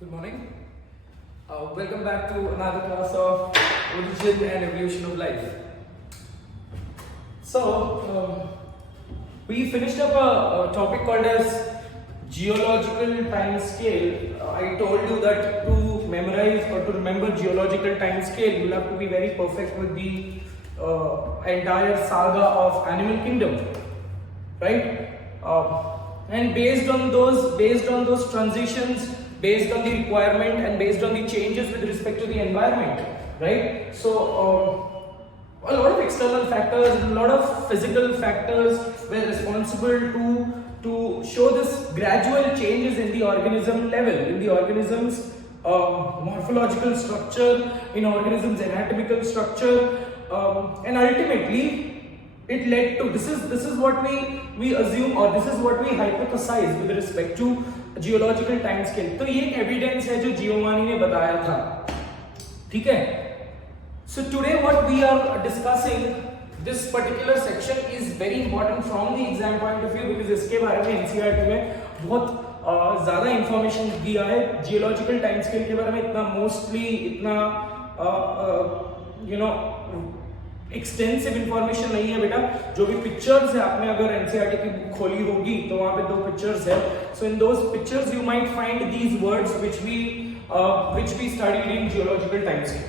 Good morning. Welcome back to another class of Origin and Evolution of Life. We finished up a topic called as geological time scale. I told you that to memorize or to remember geological time scale, you'll have to be very perfect with the entire saga of Animal Kingdom, right? And based on those transitions, based on the requirement and based on the changes with respect to the environment, right? So a lot of external factors, a lot of physical factors were responsible to show this gradual changes in the organism level, in the organism's morphological structure, in organism's anatomical structure, and ultimately it led to this is what we assume, or this is what we hypothesize with respect to geological time scale. तो ये एक evidence है जो Giovanni ने बताया था, ठीक है. So today what we are discussing, this particular section is very important from the exam point of view, because इसके बारे में एनसीईआरटी में बहुत ज्यादा इंफॉर्मेशन दिया है. जियोलॉजिकल टाइम स्केल के बारे में इतना मोस्टली इतना एक्सटेंसिव इंफॉर्मेशन नहीं है बेटा. जो भी पिक्चर्स है, आपने अगर एनसीईआरटी की बुक खोली होगी तो वहां पे 2 पिक्चर्स है. So in those pictures you might find these words which we studied in geological time scale.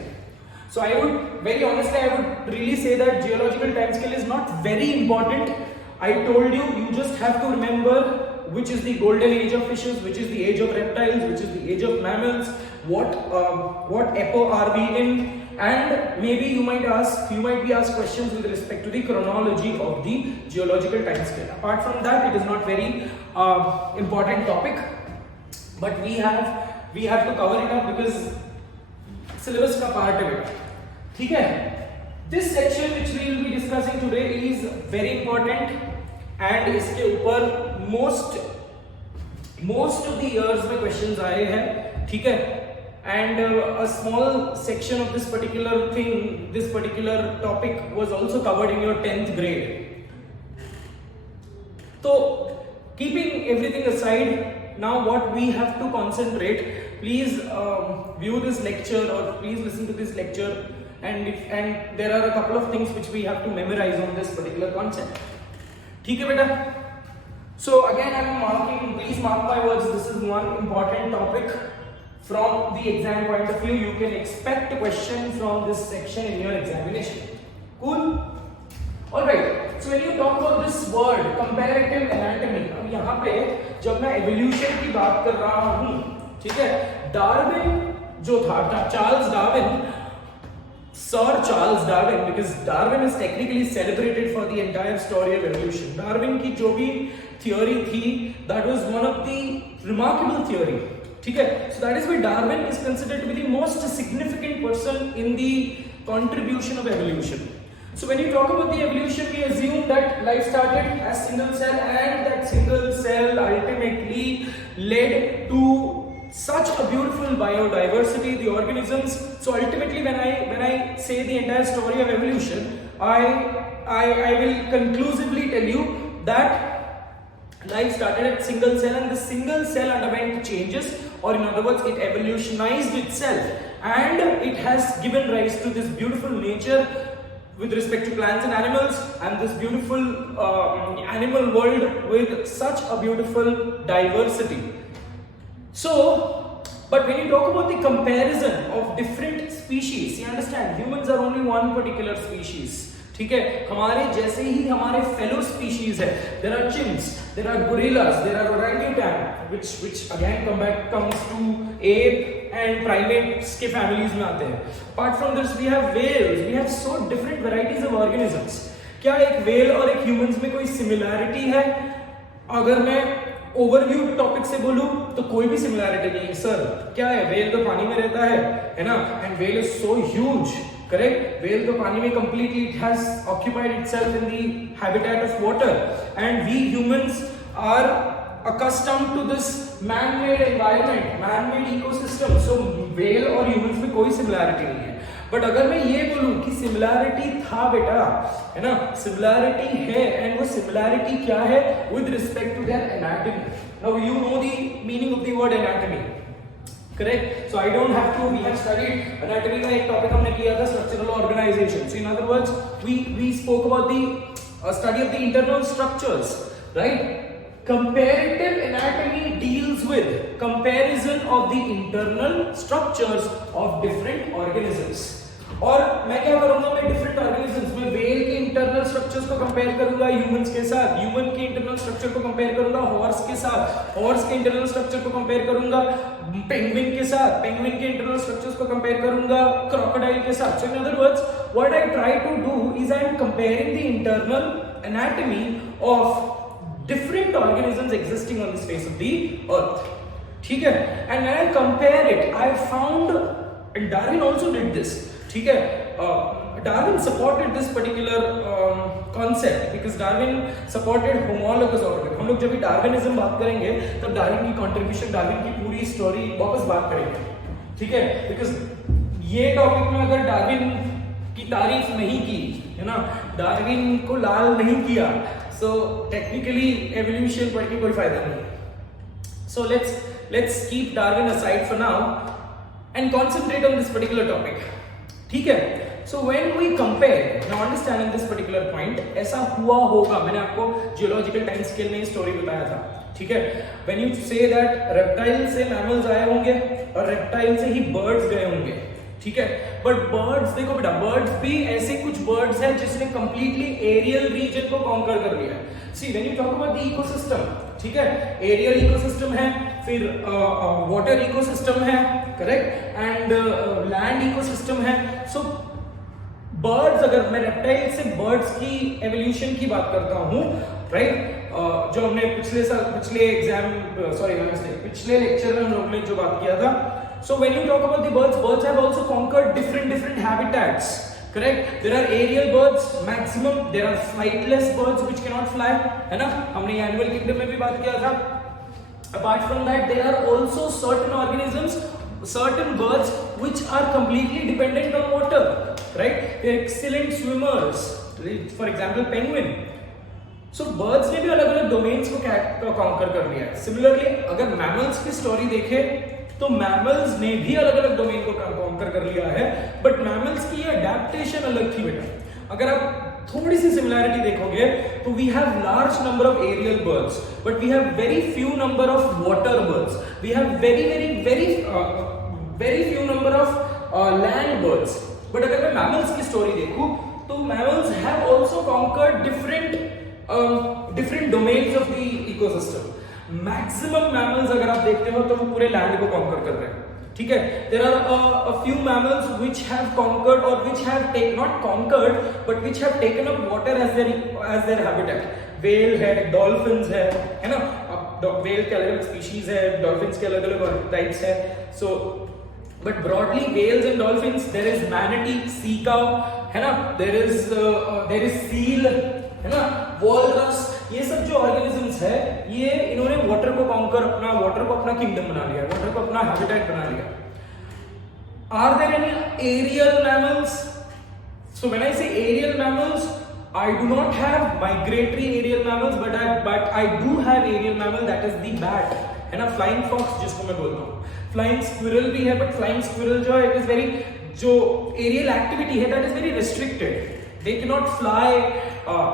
So I would very honestly, I would really say that geological time scale is not very important. I told you, you just have to remember which is the golden age of fishes, which is the age of reptiles, which is the age of mammals, what epoch are we in, and maybe you might be asked questions with respect to the chronology of the geological time scale. Apart from that, it is not very important topic, but we have to cover it up because syllabus का part है बेटा, ठीक है. This section which we will be discussing today is very important and इसके ऊपर most of the years में questions आए हैं, ठीक है. And a small section of this particular topic was also covered in your 10th grade. So keeping everything aside, now what we have to concentrate, please view this lecture or please listen to this lecture, and there are a couple of things which we have to memorize on this particular concept, ठीक है बेटा. So again I am marking, please mark my words, this is one important topic from the exam point of view. You can expect a question from this section in your examination. Cool? Alright, so when you talk about this word comparative anatomy, अब यहाँ पे जब मैं evolution की बात कर रहा हूँ, ठीक है, डार्विन जो था, Charles Darwin, sir Charles Darwin, because Darwin is technically celebrated for the entire story of evolution. Darwin की जो भी theory थी, that was one of the remarkable theory, ठीक है. So that is why Darwin is considered to be the most significant person in the contribution of evolution. So when you talk about the evolution, we assume that life started as single cell, and that single cell ultimately led to such a beautiful biodiversity, the organisms. So ultimately when I say the entire story of evolution, I will conclusively tell you that life started at single cell, and the single cell underwent changes, or in other words, it evolutionized itself, and it has given rise to this beautiful nature with respect to plants and animals, and this beautiful animal world with such a beautiful diversity. So, but when you talk about the comparison of different species, you understand, humans are only one particular species, ठीक है. हमारे जैसे ही हमारे fellow species है. There are chimps, there are gorillas, there are orangutan, which again comes to ape and primates के families में आते हैं. Apart from this, we have whales. We have so different varieties of organisms. क्या एक whale और एक humans में कोई similarity है? अगर मैं ओवरव्यू टॉपिक से बोलूं तो कोई भी सिमिलैरिटी नहीं है. सर क्या है, वेल तो पानी में रहता है ना, and whale is so huge, correct. Whale तो पानी में completely it has occupied itself in the habitat of water, and we humans are accustomed to this man-made environment, man-made ecosystem. So whale और humans में कोई similarity नहीं है. But अगर मैं ये बोलूं कि सिमिलैरिटी था बेटा, है ना, सिमिलैरिटी है, एंड वो सिमिलैरिटी क्या है with respect to their anatomy. Now you know the meaning of the word anatomy. Correct. So I don't have to. We have studied anatomy का एक topic हमने किया था structural organization. So in other words, we spoke about the study of the internal structures, right? Comparative anatomy deals with comparison of the internal structures of different organisms. और मैं क्या करूंगा, मैं डिफरेंट ऑर्गेनिजम्स में whale के internal structures को compare करूंगा humans के साथ, ह्यूमन के इंटरनल स्ट्रक्चर को कंपेयर करूंगा हॉर्स के साथ, हॉर्स के इंटरनल स्ट्रक्चर को कंपेयर करूंगा पेंगुइन के साथ, पेंगुइन के इंटरनल स्ट्रक्चर्स को कंपेयर करूंगा क्रोकोडाइल के साथ. So in other words what I try to do is I am comparing the internal anatomy of different organisms existing on the face of the earth. ठीक है. And when I compare it I found, and Darwin also did this. ठीक है. Darwin supported this particular concept because Darwin supported homologous organ. हम लोग जब भी Darwinism बात करेंगे तब डार्विन की कंट्रीब्यूशन, डार्विन की पूरी स्टोरी वापस बात करेंगे. ठीक है. बिकॉज ये टॉपिक में अगर डार्विन की तारीफ नहीं की है ना, डार्विन को लाल नहीं किया, सो टेक्निकली एवोल्यूशन पढ़ के कोई फायदा नहीं. सो let's keep Darwin aside for now and concentrate on this particular topic. ठीक है. So when we compare, now understanding this particular point, ऐसा हुआ होगा, मैंने आपको जियोलॉजिकल टाइम स्केल में स्टोरी बताया था. ठीक है. When you say that reptile से मैमल्स आए होंगे और रेप्टाइल से ही बर्ड्स गए होंगे. ठीक है. बट बर्ड्स, देखो बेटा, बर्ड्स भी ऐसे कुछ बर्ड्स हैं जिसने कंप्लीटली एरियल रीजन को कॉन्कर कर लिया है. See when you talk about the ecosystem, ठीक है, एरियल इकोसिस्टम है, फिर वाटर इकोसिस्टम है, करेक्ट, एंड लैंड इकोसिस्टम है. सो बर्ड्स, अगर मैं रेप्टाइल से बर्ड्स की एवोल्यूशन की बात करता हूं, राइट, जो हमने पिछले लेक्चर में हम लोग ने जो बात किया था. So when you talk about the birds have also conquered different habitats. Correct? There are aerial birds, maximum. There are flightless birds which cannot fly. है ना? हमने एनिमल किंगडम में भी बात किया था. Apart from that, there are also certain organisms, certain birds which are completely dependent on water. Right? They are excellent swimmers. For example, penguin. So birds ने भी अलग-अलग डोमेन्स को कॉन्कर कर लिया है. Similarly, अगर मैमल्स की स्टोरी देखें तो मैमल्स ने भी अलग अलग डोमेन को कॉन्कर कर लिया है, बट मैमल्स की ये अडैप्टेशन अलग थी बेटा. अगर आप थोड़ी सी सिमिलैरिटी देखोगे तो we have large number of aerial birds, but we have very few number of water birds. We have very few number of land birds. But अगर मैं मैमल्स की स्टोरी देखूं तो mammals have also conquered different domains of the ecosystem. Maximum mammals अगर आप देखते हो तो वो पूरे लैंड को कॉन्कर कर रहे हैं. ठीक है. There are a few mammals which have conquered और which have not conquered but which have taken up water as their habitat. Whale है, डॉल्फिन्स है ना. वेल के अलग अलग स्पीशीज है, डॉल्फिन्स के अलग अलग टाइप्स है. So but broadly whales and dolphins, there is manatee, sea cow है ना, देयर इज सील है ना, वॉलरस. ये सब जो ऑर्गेनिजम्स है ये इन्होंने वाटर को अपना किंगडम बना लिया, वाटर को अपना हैबिटेट बना लिया. Are there any aerial mammals? So when I say aerial mammals, I do not have migratory aerial mammals, but I do have aerial mammal, that is the bat, है ना, flying fox जिसको मैं बोलता हूँ. Flying squirrel भी है, but flying squirrel जो है, it is very, जो aerial activity है, that is very restricted. They cannot fly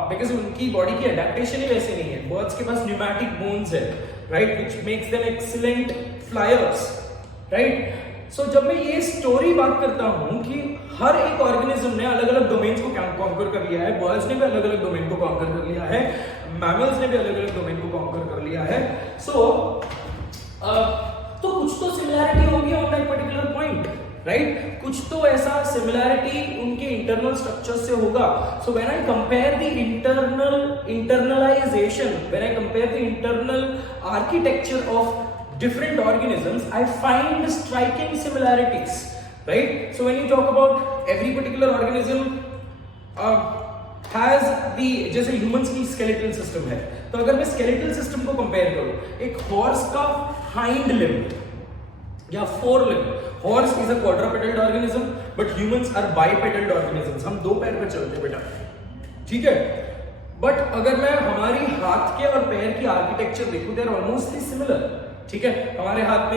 because उनकी बॉडी की अडेप्टेशन ही वैसे नहीं है. बर्ड्स के पास न्यूमैटिक बोन्स है, right, which makes them excellent flyers, right. So जब मैं ये स्टोरी बात करता हूँ कि हर एक ऑर्गेनिज्म ने अलग अलग डोमेन्स को कॉन्कर कर लिया है, बर्ड्स ने भी अलग अलग डोमेन को कॉन्कर कर लिया है, मैमल्स ने भी अलग अलग डोमेन को कॉन्कर कर लिया है. तो कुछ तो सिमिलैरिटी होगी on that particular point, right. कुछ तो ऐसा सिमिलैरिटी उनके इंटरनल स्ट्रक्चर से होगा. सो when I compare the internalisation, when I compare the internal architecture of different organisms, I find striking similarities, right. So when you talk about every particular organism has the, जैसे humans की skeletal system है, तो अगर मैं skeletal system को compare करूँ, एक horse का hind limb या forelimb, horse is a quadrupedal organism, but humans are bipedal organisms. हम दो पैर पे चलते हैं बेटा, ठीक है. बट अगर मैं हमारी हाथ के और पैर की आर्किटेक्चर देखूं, they are almost similar. ठीक है, हमारे हाथ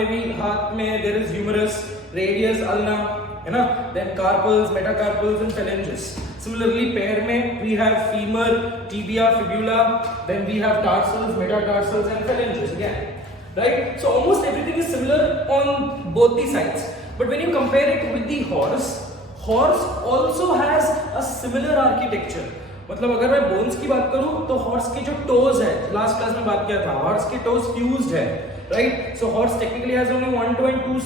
में there is humerus, radius, ulna, है ना, then carpals, metacarpals and phalanges. Similarly, पैर में we have femur, tibia, fibula, then we have tarsals, metatarsals and phalanges again, right? So almost everything is similar on both the sides. But when you compare it with the horse also has a similar architecture. मतलब अगर मैं bones की बात करूं तो horse के जो toes है, लास्ट क्लास में बात किया था, हॉर्स के टोज फ्यूज्ड है, right? So horse technically has only 1, 2 and 2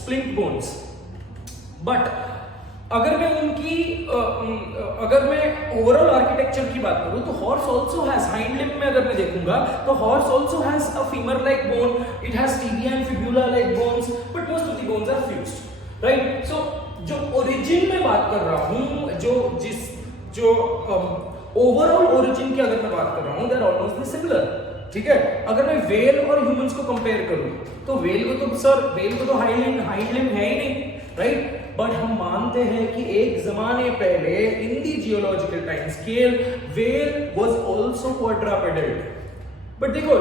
splint bones. But अगर मैं ओवरऑल आर्किटेक्चर की बात करूं तो horse also has hind limb में अगर मैं देखूंगा तो horse also has a femur like bone, it has tibia and fibula like bones, but most of the bones are fused, right? So जो ओरिजिन में बात कर रहा हूं, जो ओवरऑल ओरिजिन की अगर मैं बात कर रहा हूं, दे आर ऑलमोस्ट सिमिलर. ठीक है, अगर मैं वेल और ह्यूमंस को कंपेयर करूं तो वेल को तो हाइंड लिम्ब है ही नहीं, राइट? बट हम मानते हैं कि एक जमाने पहले in the geological time scale whale was also quadrupedal. But देखो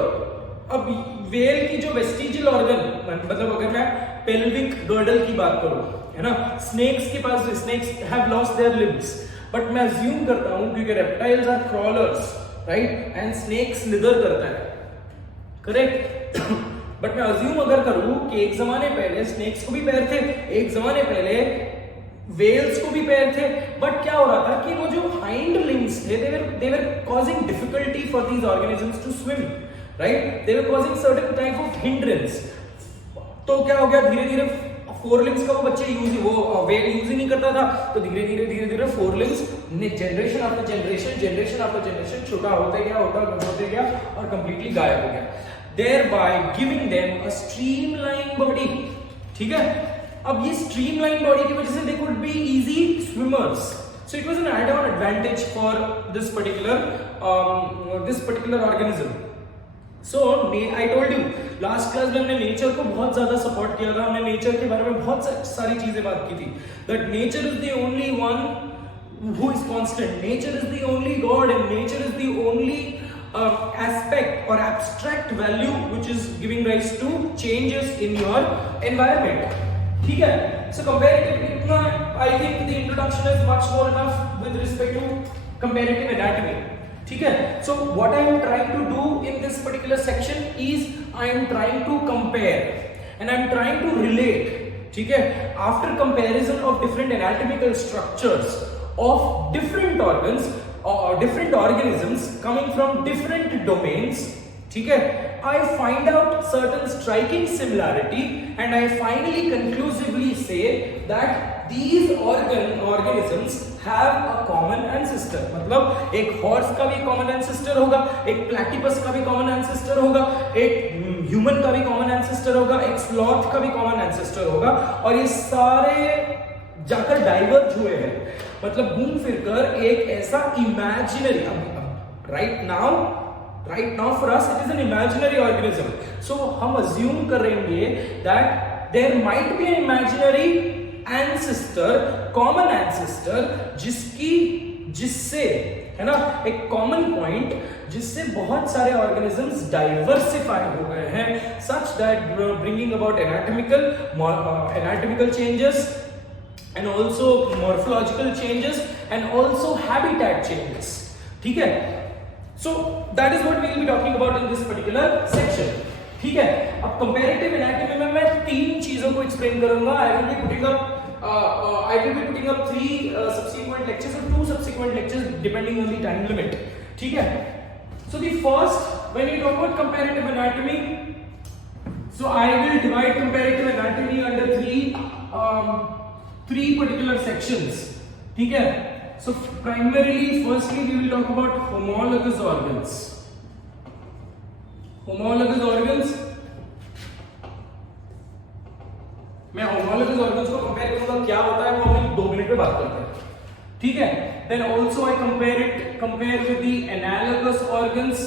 अब वेल की जो वेस्टिजियल ऑर्गन, मतलब अगर मैं पेल्विक गर्डल की बात करूं, है ना, स्नेक्स के पास snakes have lost their limbs, but मैं अज्यूम करता हूं क्योंकि reptiles are crawlers, right, and snakes slither करता है, करेक्ट? बट मैं अज्यूम अगर करूं कि एक जमाने पहले स्नेक्स को भी पैर थे, एक जमाने पहले वेल्स को भी पैर थे, बट क्या हो रहा था कि वो जो हाइंड लिम्ब्स थे they were causing difficulty for these organisms to swim, right? They were causing certain type of hindrance. तो क्या हो गया, धीरे-धीरे फोर लिम्ब्स का वो बच्चे वेल यूज ही नहीं करता था, तो धीरे-धीरे फोर लिम्ब्स ने जनरेशन आफ्टर जनरेशन छोटा होते गया और कंप्लीटली गायब हो गया, thereby giving them a streamlined body. ठीक है, अब ये streamlined body की वजह से they could be easy swimmers. So it was an add-on advantage for this particular organism. So I told you last class में हमने नेचर को बहुत ज्यादा सपोर्ट किया था, हमने नेचर के बारे में बहुत सारी चीजें बात की थी. That nature is the only one who is constant. Nature is the only God and nature is the only aspect or abstract value which is giving rise to changes in your environment. ठीक है, so comparatively I think the introduction is much more enough with respect to comparative anatomy. ठीक है, so what I am trying to do in this particular section is I am trying to compare and I am trying to relate. ठीक है, after comparison of different anatomical structures of different organs or different organisms coming from different domains, ठीक है, I find out certain striking similarity and I finally conclusively say that these organisms have a common ancestor. मतलब एक horse का भी common ancestor होगा, एक platypus का भी कॉमन एंसेस्टर होगा, एक ह्यूमन का भी कॉमन एंसेस्टर होगा, एक स्लॉथ का भी कॉमन एंसेस्टर होगा, और ये सारे जाकर डाइवर्ज हुए हैं, मतलब घूम फिरकर एक ऐसा imaginary, right now for us it is an imaginary organism. So हम assume करेंगे that there might be an imaginary ancestor, common ancestor, जिससे है ना एक common point जिससे बहुत सारे organisms diversify हो गए हैं, such that bringing about anatomical changes and also morphological changes and also habitat changes. ठीक है, so that is what we will be talking about in this particular section. ठीक है, अब comparative anatomy में मैं तीन चीजों को explain करूंगा. I will be putting up 3 subsequent lectures or 2 subsequent lectures depending on the time limit. ठीक है, so the first, when you talk about comparative anatomy, so I will divide comparative anatomy under three particular sections. ठीक है, so primarily, firstly we will talk about homologous organs. Homologous organs, मैं homologous organs को compare करूंगा क्या होता है वो हम 2 मिनट में बात करते हैं. ठीक है, then also I compare with the analogous organs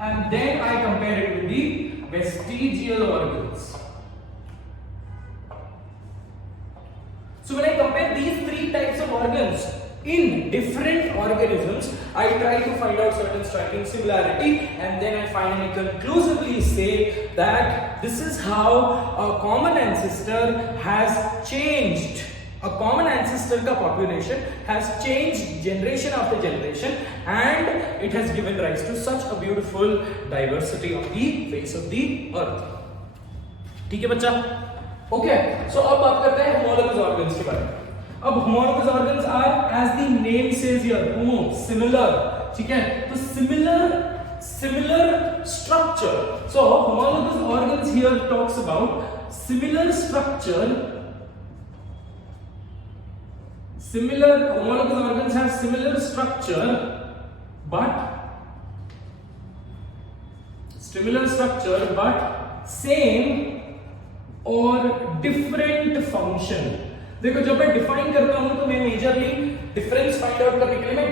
and then I compare it with the vestigial organs. So when I compare these 3 types of organs in different organisms, I try to find out certain striking similarity, and then I finally conclusively say that this is how a common ancestor has changed. A common ancestor का population has changed generation after generation, and it has given rise to such a beautiful diversity of the face of the earth. ठीक है बच्चा? Okay, so अब बात करते हैं homologous organs के बारे में. अब homologous organs are, as the name says here, homo, similar. ठीक है? तो similar structure. So homologous organs here talks about similar structure. Homologous organs have similar structure, but same or different function. देखो जब मैं डिफाइन करता हूं तो मैं मेजरली डिफरेंस फाइंड आउट करने के लिए मैं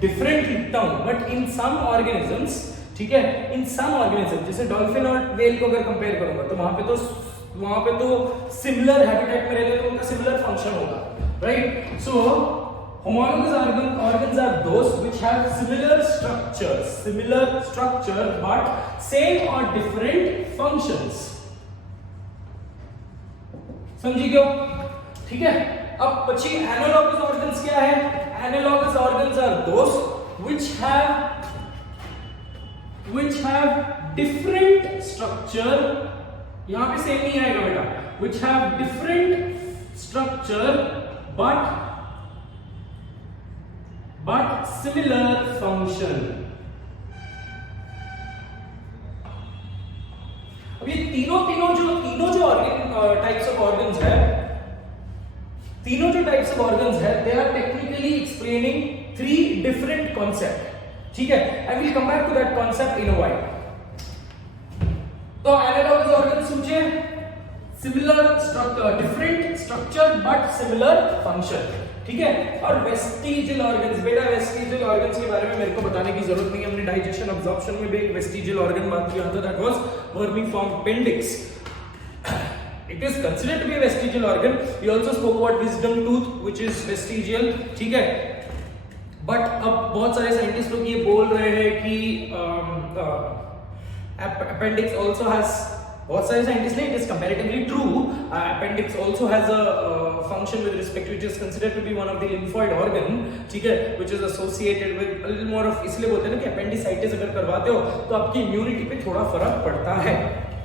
डिफरेंट लिखता हूं, बट इन सम ऑर्गेनिजम्स, ठीक है, इन सम ऑर्गेनिजम्स जैसे डॉल्फिन और व्हेल को अगर कंपेयर करूंगा तो वहां पे तो सिमिलर हैबिटेट में रहते हैं तो उनका सिमिलर फंक्शन होगा, right? So homologous organs are those which have similar structure but same or different functions. समझी क्यों? ठीक है. अब बची analogous organs क्या है? Analogous organs are those which have different structure. यहां पे सेम नहीं आएगा बेटा. Which have different structure but similar function. अब ये तीनों जो टाइप्स ऑफ ऑर्गन्स है, they are technically explaining three different concepts. ठीक है? I will come back to that concept in a while. तो analogous organs समझे, different structure but similar function. ठीक है? और वेस्टिजियल ऑर्गन्स, बेटा वेस्टिजियल ऑर्गन्स के बारे में मेरे को बताने की जरूरत नहीं है. हमने डाइजेशन अब्जॉर्प्शन में भी एक वेस्टिजियल ऑर्गन बात किया था, that was vermiform appendix. It is considered to be a vestigial organ. We also spoke about wisdom tooth, which is vestigial. ठीक है? बट अब बहुत सारे साइंटिस्ट लोग ये बोल रहे हैं कि appendix also has, बहुत सारे साइंटिस्ट ने, it is comparatively true, appendix also has a function with respect to, which is considered to be one of the lymphoid organ, ठीक है, which is associated with a little more of, इसलिए बोलते हैं ना कि appendicitis अगर करवाते हो तो आपकी इम्यूनिटी पे थोड़ा फर्क पड़ता है.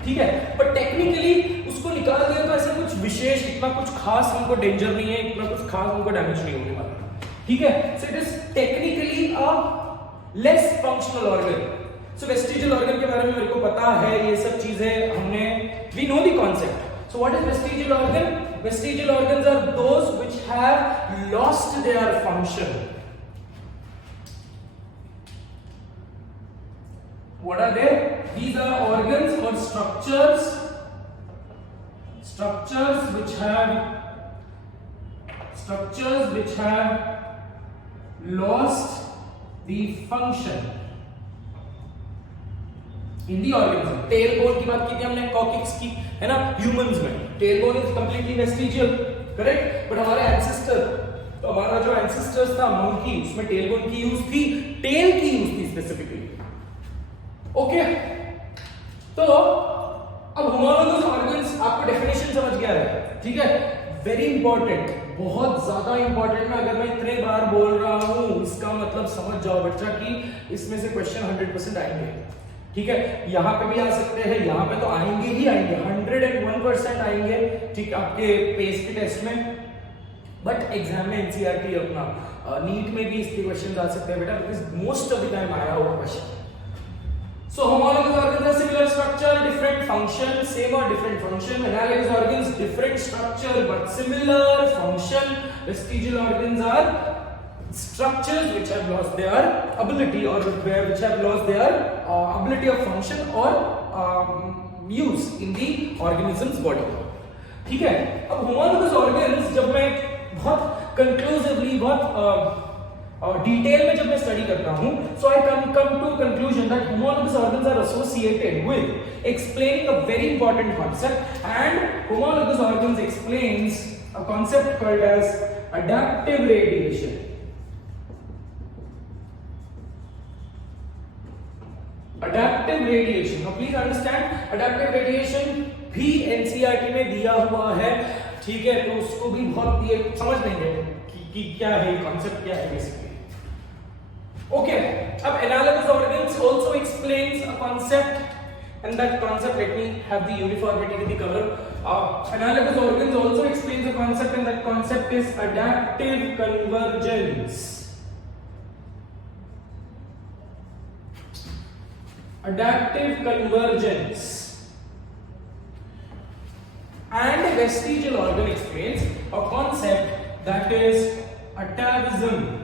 ठीक है? पर टेक्निकली उसको निकाल दिया तो ऐसा कुछ विशेष, इतना कुछ खास हमको डेंजर नहीं है, इतना कुछ खास हमको डैमेज नहीं होने वाला. ठीक है? So it is technically a less functional organ. So vestigial organ के बारे में मेरे को पता है, ये सब चीजें हमने, we know the concept. So what is vestigial organ? Vestigial organs are those which have lost their function. What are they? These are organs or structures which have lost the function in the organism. Tail bone की बात की थी हमने, coccyx की, है ना, humans में tail bone is completely vestigial, correct. But हमारे एंसेस्टर, तो हमारा जो एंसेस्टर्स था मंकी, उसमें टेल बोन की यूज थी, टेल की यूज थी स्पेसिफिकली. ओके, तो अब होमोलोगस ऑर्गन्स, आपको डेफिनेशन समझ गया है. ठीक है? वेरी इंपॉर्टेंट, बहुत ज्यादा इंपॉर्टेंट. मैं अगर मैं इतने बार बोल रहा हूं, इसका मतलब समझ जाओ बच्चा कि इसमें से क्वेश्चन 100% आएंगे. ठीक है? यहां पे भी आ सकते हैं, यहां पे तो आएंगे ही आएंगे, 101% आएंगे. ठीक, आपके पेस के टेस्ट में, बट एग्जाम में एनसीईआरटी अपना नीट में भी इसके क्वेश्चन आ सकते हैं बेटा, because most of the time आया हुआ question. So homologous organs are similar structure, different function, same or different function. Analogous organs, different structure but similar function. Vestigial organs are structures which have lost their ability, or which have lost their ability of function or use in the organism's body. ठीक है? अब homologous organs जब मैं बहुत conclusively, बहुत detail में जब मैं स्टडी करता हूं, so I come to conclusion that homologous organs are associated with explaining a very important concept, and homologous organs explains a concept called as adaptive radiation. adaptive radiation. Now please understand, adaptive radiation भी NCERT में दिया हुआ है, ठीक है, तो उसको भी बहुत ये समझ लेंगे कि क्या है, कॉन्सेप्ट क्या है बेसिकली. Okay, अब analogous organs also explains a concept, and that concept, let me have the uniformity with the color. Analogous organs also explains a concept, and that concept is adaptive convergence. Adaptive convergence. And vestigial organ explains a concept that is atavism.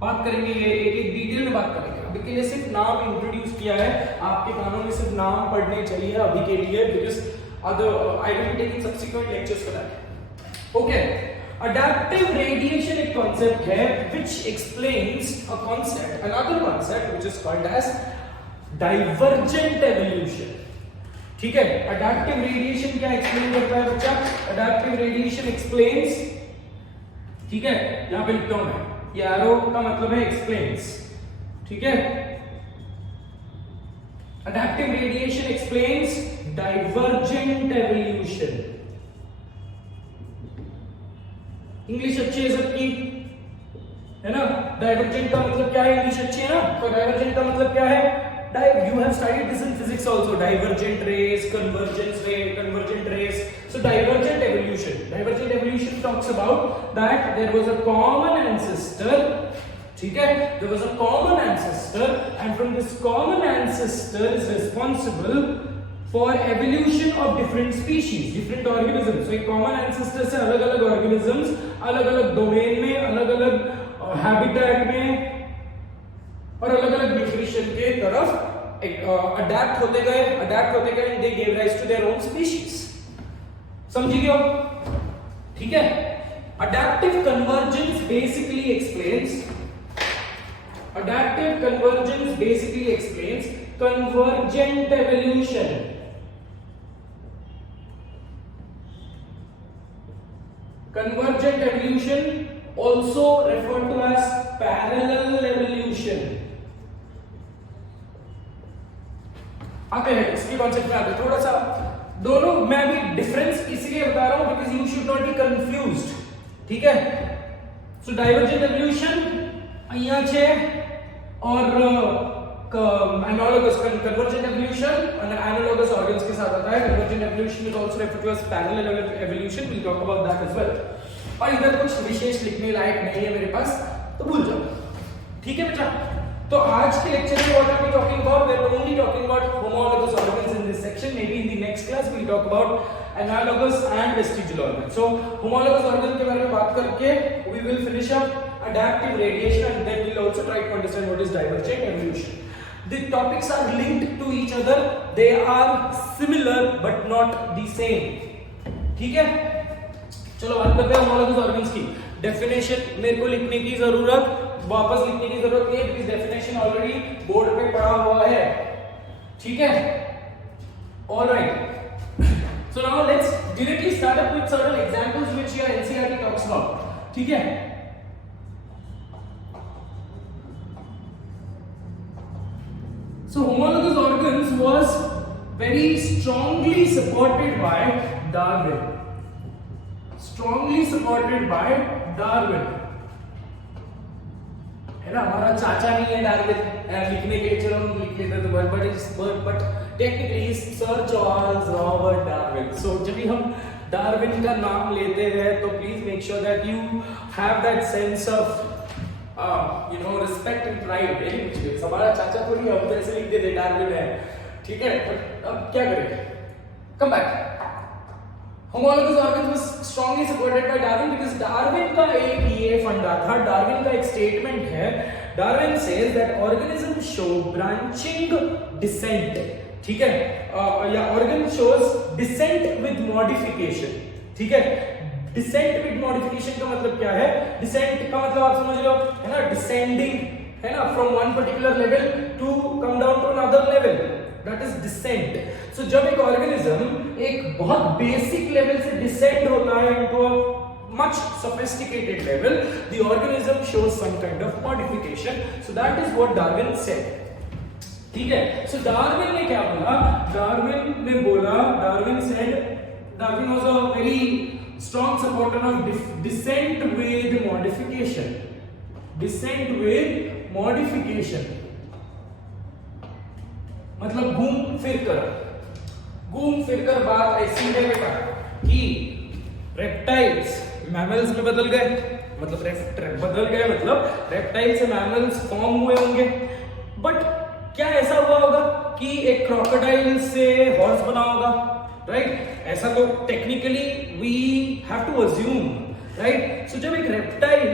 बात करेंगे, ये एक detail में बात करेंगे. अभी के लिए सिर्फ नाम इंट्रोड्यूस किया है, आपके कानों में सिर्फ नाम पढ़ने चाहिए अभी के लिए, because other I will be taking subsequent lectures for that. Okay, adaptive radiation एक concept है which explains a concept, another concept which is called as divergent evolution. ठीक है, adaptive radiation क्या explain करता है बच्चा? Adaptive radiation explains, ठीक है, यहाँ पे लिखता हूं मैं, ये एरो का मतलब है एक्सप्लेन्स, ठीक है. Adaptive radiation explains divergent evolution. English अच्छी है सबकी, है ना? डाइवर्जेंट का मतलब क्या है? इंग्लिश अच्छी है ना? तो डाइवर्जेंट का मतलब क्या है? You have studied this in physics also. Divergent rays, convergent rays. So divergent evolution. Divergent evolution talks about that there was a common ancestor. ठीक है? There was a common ancestor, and from this common ancestor is responsible for evolution of different species, different organisms. So एक common ancestor से अलग-अलग organisms, अलग-अलग domain में, अलग-अलग habitat में और अलग-अलग न्यूट्रिशन के तरफ अडैप्ट होते गए and they give rise to their own species. समझिए आप, ठीक है? Adaptive convergence basically explains convergent evolution. Convergent evolution also referred to as parallel evolution. आते हैं इसकी कॉन्सेप्ट में, आते हैं थोड़ा सा. दोनों मैं अभी डिफरेंस इसलिए बता रहा हूं because you should not be confused, ठीक है? सो डाइवर्जेंट एवोल्यूशन અહીંયા છે और एनालॉगस कन्वर्जेंट एवोल्यूशन और एनालॉगस ऑर्गन्स के साथ आता है. Convergent evolution is also referred to as parallel evolution. We talk about that as well. और इधर कुछ विशेष लिखने लायक नहीं है मेरे पास, तो भूल जाओ, ठीक है बेटा? तो आज के लेक्चर में what are we talking about? We are only talking about homologous organs in this section. Maybe in the next class we will talk about analogous and vestigial organ. So homologous organ के बारे में बात करके we will finish up adaptive radiation, and then we'll also try to understand what is divergent evolution. The topics are linked to each other, they are similar but not the same. ठीक है? चलो बात करते हैं homologous organs की. Definition मेरे को लिखने की जरूरत, वापस लिखने की जरूरत नहीं है, बिकॉज़ डेफिनेशन ऑलरेडी बोर्ड पे पढ़ा हुआ है, ठीक है? Alright, so now let's directly start up with certain examples which your NCERT talks about. ठीक है? So homologous organs was very strongly supported by Darwin. Strongly supported by Darwin. है ना? हमारा चाचा नहीं है डार्विन लिखने के लिए, चलो हम लिख लेते तो but technically Sir Charles Robert Darwin. So जब भी हम डार्विन का नाम लेते हैं तो please make sure that you have that sense of respect and pride. हमारा चाचा थोड़ी हम तो ऐसे लिख देते डार्विन है, ठीक है? अब क्या करें? Come back. Homologous organs was strongly supported by Darwin because Darwin का एक ये फंडा था, Darwin का एक स्टेटमेंट है. Darwin says that organisms show branching descent. ठीक है? या organ shows descent with modification. ठीक है? डिसेंट विद मॉडिफिकेशन का मतलब क्या है? डिसेंट का मतलब आप समझ लो, है ना? डिसेंडिंग, है ना? From one particular level to come down to another level, that is descent. So जब एक ऑर्गेनिज्म एक बहुत बेसिक लेवल से डिसेंड होता है into a much sophisticated level, the organism shows some kind of modification. So that is what Darwin said. ठीक है। सो Darwin ने क्या बोला, Darwin said, Darwin was a very strong supporter of descent with modification, मतलब घूम फिर कर बात ऐसी है बेटा कि रेप्टाइल्स मैमल्स में बदल गए, मतलब रेप्टाइल से मैमल्स फॉर्म हुए होंगे, बट क्या ऐसा हुआ होगा कि एक क्रोकोडाइल से हॉर्स बना होगा, राइट? ऐसा तो technically we have to assume, right? So जब एक रेप्टाइल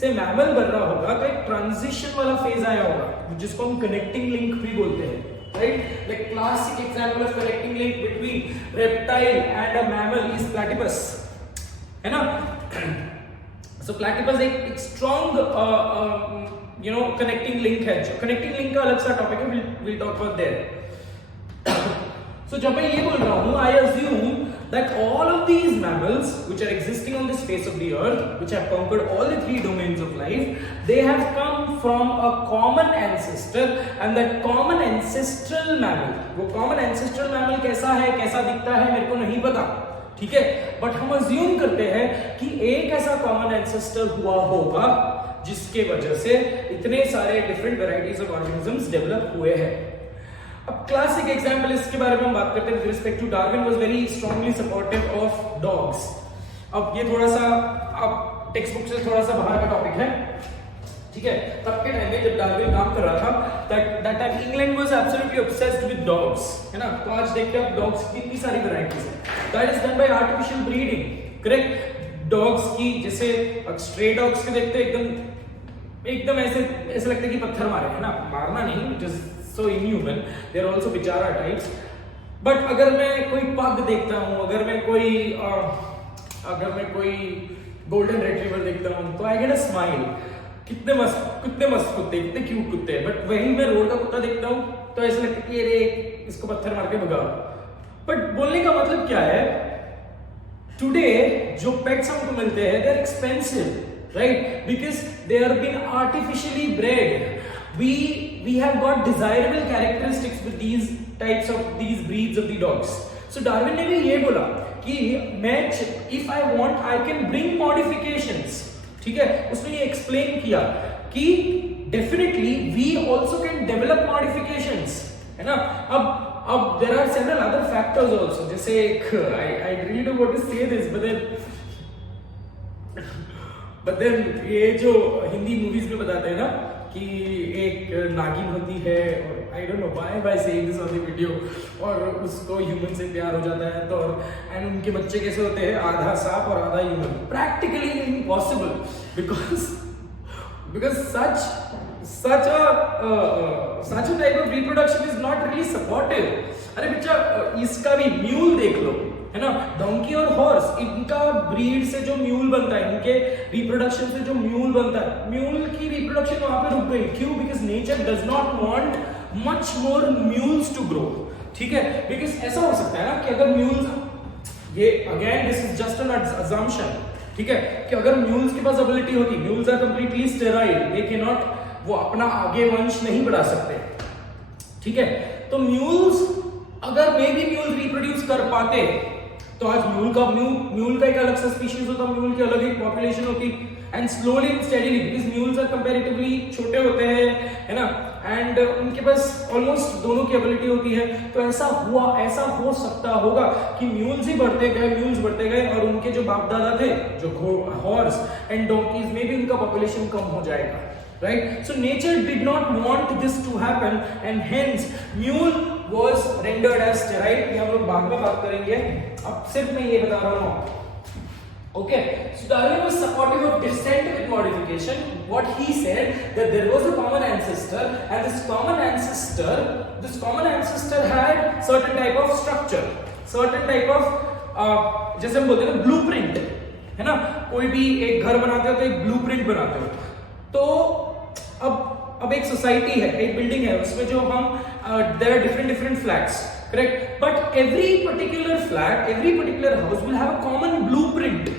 से मैमल बन रहा होगा तो एक ट्रांजिशन वाला फेज आया होगा जिसको हम कनेक्टिंग लिंक भी बोलते हैं, right? The classic example of connecting link between reptile and a mammal is platypus, है ना? So platypus एक strong connecting link है, जो connecting link का अलग सा टॉपिक है, we'll talk about there. So जब मैं ये बोल रहा हूँ, I assume that all of these mammals which are existing on this face of the earth, which have conquered all the three domains of life, they have come from a common ancestor, and that common ancestral mammal, वो common ancestral mammal कैसा है, कैसा दिखता है, मेरे को नहीं पता, ठीक है? बट हम assume करते हैं कि एक ऐसा common ancestor हुआ होगा जिसके वजह से इतने सारे different varieties of organisms develop हुए हैं। अब क्लासिक एग्जांपल इसके बारे में हम बात करते हैं with respect to Darwin was very strongly supportive of dogs. अब ये थोड़ा सा अब टेक्स्ट बुक से थोड़ा सा बाहर का टॉपिक है, ठीक है? तब के टाइम में जब डार्विन काम कर रहा था, that time England was absolutely obsessed with dogs, है ना? तो आज देखते हैं आप डॉग्स की कितनी सारी वैरायटीज है, that is done by artificial breeding, correct? Dogs की जैसे स्ट्रे डॉग्स के देखते एकदम ऐसे लगता है कि पत्थर मारे, है ना? मारना नहीं, just so inhuman, they are also बिचारा types, but अगर मैं कोई पग देखता हूँ, अगर मैं कोई golden retriever देखता हूँ तो I get a smile, कितने मस्त कुत्ते, कितने क्यूट कुत्ते हैं, बट वही मैं रोड का कुत्ता देखता हूँ तो ऐसा लगता है कि अरे इसको पत्थर मार के भगाओ। बट बोलने का मतलब क्या है, टुडे जो पेट्स हमको मिलते हैं they are expensive, right? Because they are being artificially bred. We have got desirable characteristics with these types of these breeds of the dogs. So Darwin ने भी ये बोला कि मैं if I want I can bring modifications, ठीक है? उसने ये explain किया कि definitely we also can develop modifications, है ना? अब there are several other factors also, जैसे I really don't want to say this but then ये जो हिंदी मूवीज में बताते हैं ना कि एक नागिन होती है और I don't know why saying this on the video, और उसको ह्यूमन से प्यार हो जाता है, तो एंड उनके बच्चे कैसे होते हैं, आधा सांप और आधा human, practically impossible, because such a type of reproduction is not really supportive. अरे बच्चा इसका भी म्यूल देख लो, है ना? डोंकी और हॉर्स, इनका ब्रीड से जो म्यूल बनता है, इनके रिप्रोडक्शन से जो म्यूल बनता है, म्यूल की रिप्रोडक्शन वहां पे रुक गई, क्यों? Because nature does not want much more mules to grow, ठीक है? बिकॉज ऐसा हो सकता है ना कि अगर म्यूल्स, ये again this is just an assumption, ठीक है? कि अगर म्यूल्स के पास एबिलिटी होती, mules are completely sterile, they can not, वो अपना आगे वंश नहीं बढ़ा सकते, ठीक है? तो म्यूल्स अगर मे बी म्यूल रिप्रोड्यूस कर पाते तो आज म्यूल का एक अलग सा स्पीशीज होता, म्यूल की अलग एक पॉपुलेशन होती, and slowly and steadily, because mules are comparatively छोटे होते हैं, है ना? एंड उनके पास ऑलमोस्ट दोनों की एबिलिटी होती है, तो ऐसा हो सकता होगा कि म्यूल्स ही बढ़ते गए और उनके जो बाप दादा थे, जो हॉर्स एंड डोंकीज में भी उनका पॉपुलेशन कम हो जाएगा, right? So nature did not want this to happen, and hence mule was rendered as sterile. ये हम लोग बाद में बात करेंगे, अब सिर्फ मैं ये बता रहा हूँ, okay? So Darwin was supportive of descent with modification. What he said that there was a common ancestor, and this common ancestor had certain type of structure, certain type of जैसे हम बोलते हैं ना blueprint, है ना? कोई भी एक घर बनाते हो तो एक blueprint बनाते हो, तो अब एक सोसाइटी है, एक बिल्डिंग है, उसमें जो हम there are different flats, correct? But every particular flat, every particular house will have a common blueprint,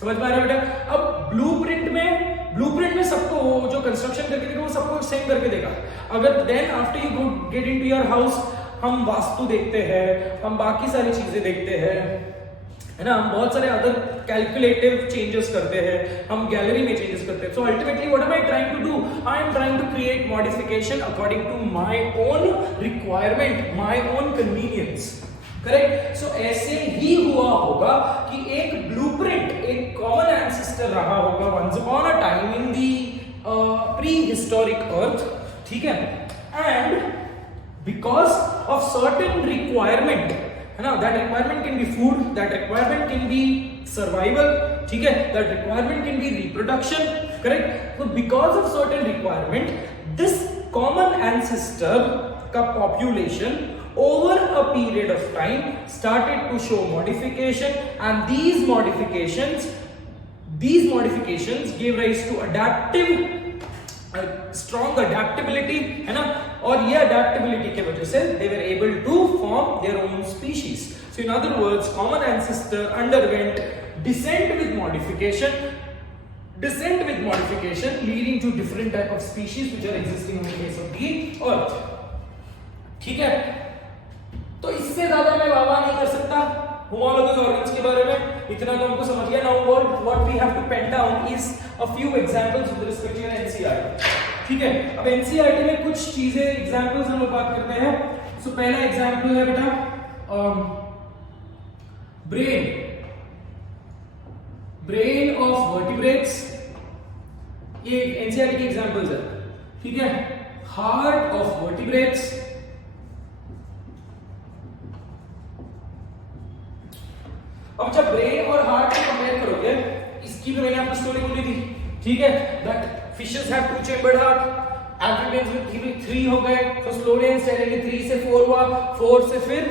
समझ में आ रहा है बेटा? अब ब्लूप्रिंट में ब्लूप्रिंट में सबको वो जो कंस्ट्रक्शन करके देगा वो सबको सेम करके देगा। अगर then after you get into your house, हम वास्तु देखते हैं, हम बाकी सारी चीजें देखते हैं, है ना, हम बहुत सारे अदर कैलकुलेटिव चेंजेस करते हैं, हम गैलरी में चेंजेस करते हैं। So ultimately what am I trying to do, I am trying to create modification according to my own requirement, my own convenience, correct. So ऐसे ही हुआ होगा कि एक ब्लूप्रिंट, एक कॉमन एंसेस्टर रहा होगा once upon a time in the prehistoric earth, ठीक है, and because of certain requirement, है ना, that requirement can be food, that requirement can be survival, ठीक है, that requirement can be reproduction, correct। so because of certain requirement, this common ancestor का population over a period of time started to show modification, and these modifications gave rise to adaptive strong adaptability, है ना, और ये adaptability के वजह से they were able to form their own species। so in other words, common ancestor underwent descent with modification leading to different type of species which are existing in the case of the earth, ठीक है। तो इससे ज्यादा मैं वाह नहीं कर सकता होमोलॉगस ऑर्गन्स के बारे में, इतना तो हमको समझ गया। Now what we have to pen down is a few examples with respect to NCERT, ठीक है। अब एनसीईआरटी में कुछ चीजें एग्जांपल्स हम लोग बात करते हैं। सो पहला एग्जांपल है बेटा ब्रेन ऑफ वर्टिब्रेट्स, ये एनसीईआरटी के एग्जांपल्स है, ठीक है। हार्ट ऑफ वर्टिब्रेट्स, अब जब ब्रेन और हार्ट को कंपेयर करोगे, इसकी भी मैंने आपको स्टोरी बोली थी, ठीक है, that fishes have two chambered heart, amphibians में 3 हो गए, तो स्लोली एंड स्टेडीली 3 से 4 हुआ, 4 से फिर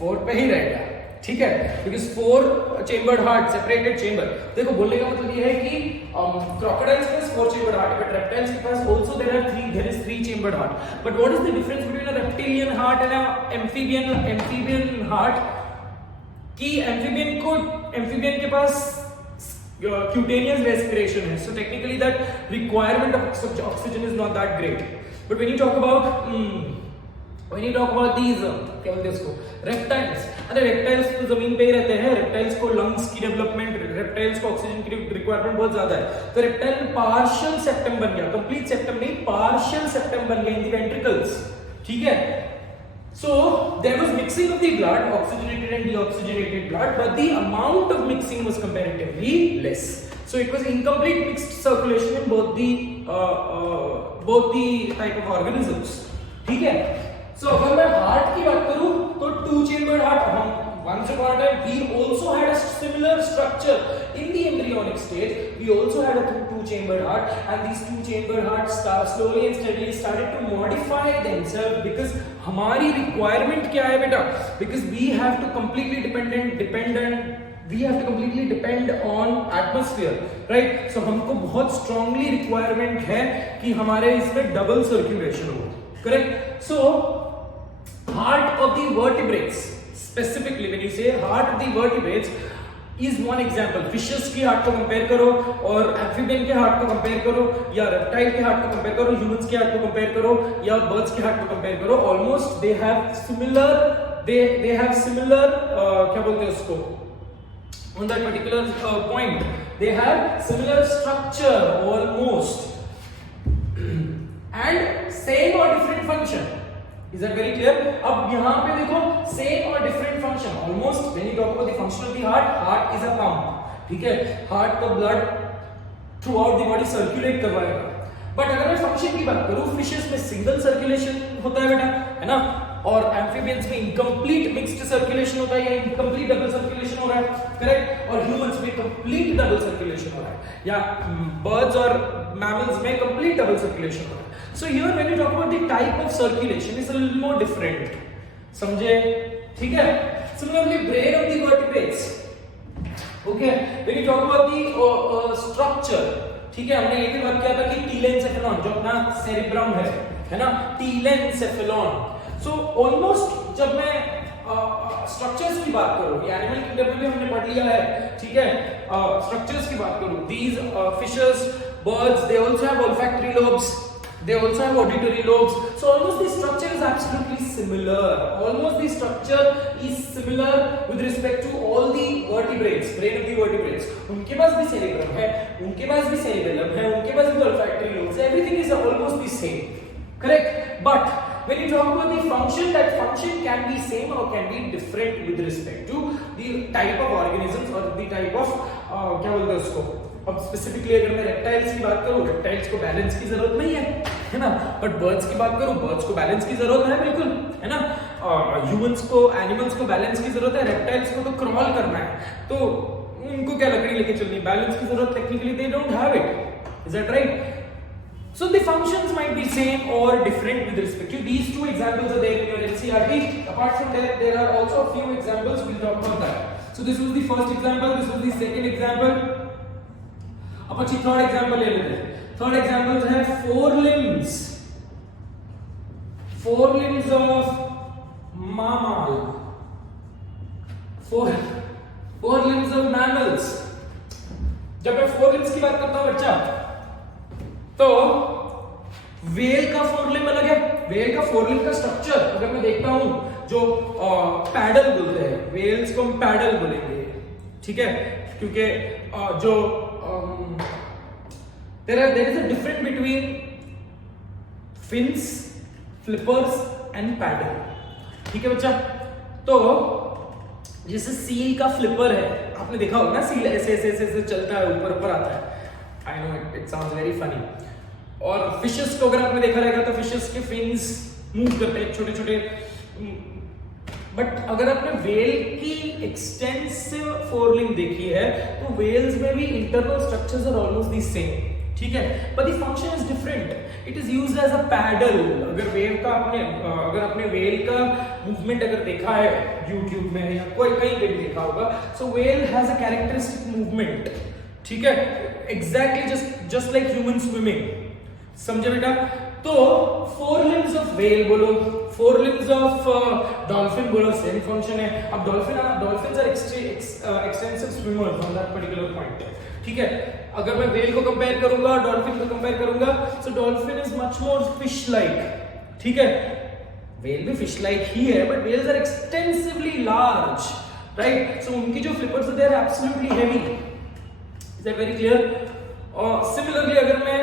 4 पे ही रह गया, ठीक है, because 4 chambered heart, separated chamber. देखो बोलने का मतलब ये है कि क्रोकोडाइल्स के पास 4 चेंबर्ड हार्ट, बट रेप्टाइल्स के पास also there is 3 chambered heart. But what is the difference between a reptilian heart and a amphibian heart, कि एम्फीबियन के पास cutaneous respiration है, so technically that requirement of oxygen is not that great, but when you talk about these क्या बोलते हैं उसको, reptiles, अरे reptiles तो जमीन पे ही रहते हैं, reptiles को lungs की डेवलपमेंट, reptiles को ऑक्सीजन की रिक्वायरमेंट बहुत ज्यादा है, तो reptile में partial septum बन गया, complete septum नहीं, partial septum बन गया in the ventricles, ठीक है। So there was mixing of the blood, oxygenated and deoxygenated blood, but the amount of mixing was comparatively less. So it was incomplete mixed circulation in both the type of organisms. ठीक है? So अगर मैं heart की बात करूँ तो 2-chambered heart, हम once upon a time we also had a similar structure in the embryonic stage. We also had a 2-chambered heart, and these 2-chambered hearts slowly and steadily started to modify themselves because हमारी requirement क्या है बेटा? Because we have to completely depend on atmosphere, right? So हमको बहुत strongly requirement है कि हमारे इसमें double circulation हो, correct? So heart of the vertebrates, specifically when you say heart of the vertebrates is one example. Fishes की heart को compare करो और एम्फीबियन के हार्ट को कंपेयर करो, या रेप्टाइल के हार्ट को कंपेयर करो, ह्यूमंस के हार्ट को कंपेयर करो, या बर्ड्स के हार्ट को कंपेयर करो, ऑलमोस्ट they have similar क्या बोलते हैं उसको, on that particular point they have similar structure almost and same or different function. Is that very clear? अब यहाँ पे देखो same or different function. Almost when you talk about the function of the heart is a pump. ठीक है? Heart का blood throughout the body circulate करवाएगा. But अगर मैं function की बात करूँ, fishes में single circulation होता है बेटा, है ना? और amphibians में incomplete mixed circulation होता है या incomplete double circulation हो रहा है, correct? और humans में complete double circulation हो रहा है, या birds और mammals में complete double circulation हो रहा है. So here when you talk about the type of circulation is a little more different. समझे? ठीक है? Similarly, brain of the vertebrates. Okay. When you talk about the structure, ठीक है? हमने ये भी बात किया था कि telencephalon जो अपना cerebrum है ना? Telencephalon. So almost जब मैं स्ट्रक्चर्स की बात करूं, ये एनिमल किंगडम में भी हमने पढ़ लिया है, ठीक है? स्ट्रक्चर्स की बात करूं, these fishes birds, they also have olfactory lobes, they also have auditory lobes. So almost the structure is absolutely similar. Almost the structure is similar with respect to all the vertebrates, brain of the vertebrates. उनके पास भी cerebrum है, उनके पास भी cerebellum है, उनके पास भी olfactory lobes. Everything is almost the same, correct? But when you talk about the function, that function can be same or can be different with respect to the type of organisms or the type of क्या बोलते हैं उसको. अब specifically अगर मैं reptiles की बात करूं, रेप्टाइल्स को बैलेंस की जरूरत नहीं है ना. बट बर्ड्स की बात करूं, बर्ड्स को बैलेंस की जरूरत है बिल्कुल, है ना. ह्यूमंस को, एनिमल्स को बैलेंस की जरूरत है. रेप्टाइल्स को तो क्रॉल करना है, तो उनको क्या लकड़ी लेके चलनी है, बैलेंस की जरूरत technically they don't have it. Is that right? So the functions might be same or different with respect to these two examples are there in your NCERT. Apart from that, there are also a few examples. We'll talk about that. So this was the first example. This was the second example. अब अच्छी third example ले लेते हैं. Third example है four limbs. Four limbs of mammal. Four limbs of mammals. जब मैं four limbs की बात करता हूँ बच्चा, तो वेल का फोरलिम्ब अलग है. वेल का फोरलिम्ब का स्ट्रक्चर अगर मैं देखता हूं, जो पैडल बोलते हैं, वेल्स को हम पैडल बोलेंगे, ठीक है, क्योंकि जो there is a difference between fins, flippers and paddle. ठीक है बच्चा. तो जैसे सील का फ्लिपर है, आपने देखा होगा ना, सील ऐसे ऐसे ऐसे चलता है, ऊपर ऊपर आता है. I know it sounds very funny. और फिशेस को अगर आपने देखा रहेगा तो फिशेस के फिन्स मूव करते हैं छोटे छोटे. बट अगर आपने वेल की एक्सटेंसिव फोरलिम्ब देखी है, तो वेल्स में भी internal structures are almost the same. ठीक है, but the function is different. It is used as a paddle. अगर आपने वेल का मूवमेंट अगर देखा है यूट्यूब में या कोई कहीं पे भी देखा होगा, so whale has a characteristic movement. ठीक है, exactly just like human swimming. समझे बेटा? तो फोर लिम्स ऑफ वेल बोलो, फोर लिम्स ऑफ डॉल्फिन बोलो, सेम फंक्शन है. अब dolphins are extensive swimmers on that particular point. ठीक है, अगर मैं वेल को कंपेयर करूंगा, डॉल्फिन को कंपेयर करूंगा, so dolphin is much more fish like. ठीक है, वेल भी फिश लाइक ही है, but whales are extensively large, right? So उनकी जो फ्लिपर्स है, they are absolutely heavy. Is that very clear? और सिमिलरली अगर मैं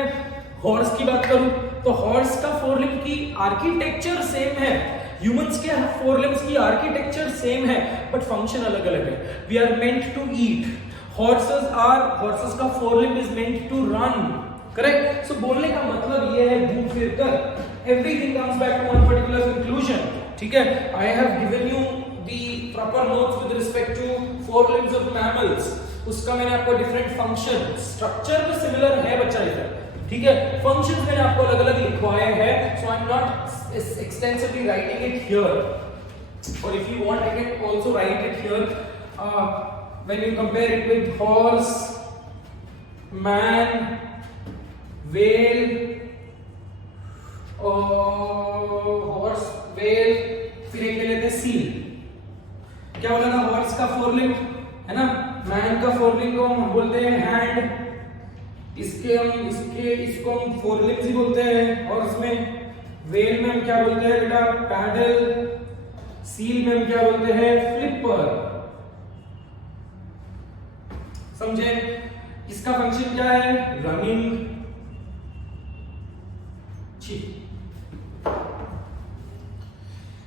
हॉर्स की बात करूं, तो हॉर्स का फोरलिम्ब की आर्किटेक्चर सेम है, ह्यूमंस के फोरलिम्ब्स की आर्किटेक्चर सेम है, बट फंक्शन अलग अलग है. We are meant to eat. Horses का forelimb is meant to run. Correct? So बोलने का मतलब ये है, घूम फिर कर everything comes back to one particular conclusion. ठीक है, I have given you the proper notes with respect to forelimbs of mammals. उसका मैंने आपको डिफरेंट फंक्शन, स्ट्रक्चर तो सिमिलर है बच्चा इधर. ठीक है, फंक्शंस मैंने आपको अलग अलग लिखवाए हैं, so I am not extensively writing it here. और if you want I can also write it here. When you compare it with horse, man, whale, horse, whale, फिर एक ले लेते हैं सील. क्या बोला था? हॉर्स का फोरलिम्ब है ना, मैन का फोरलिम्ब को हम बोलते हैं हैंड. इसको हम फोरलिम्ब्स ही बोलते हैं. और इसमें वेल में हम क्या बोलते हैं बेटा? पैडल. सील में हम क्या बोलते हैं? फ्लिपर. समझे? इसका फंक्शन क्या है? रनिंग.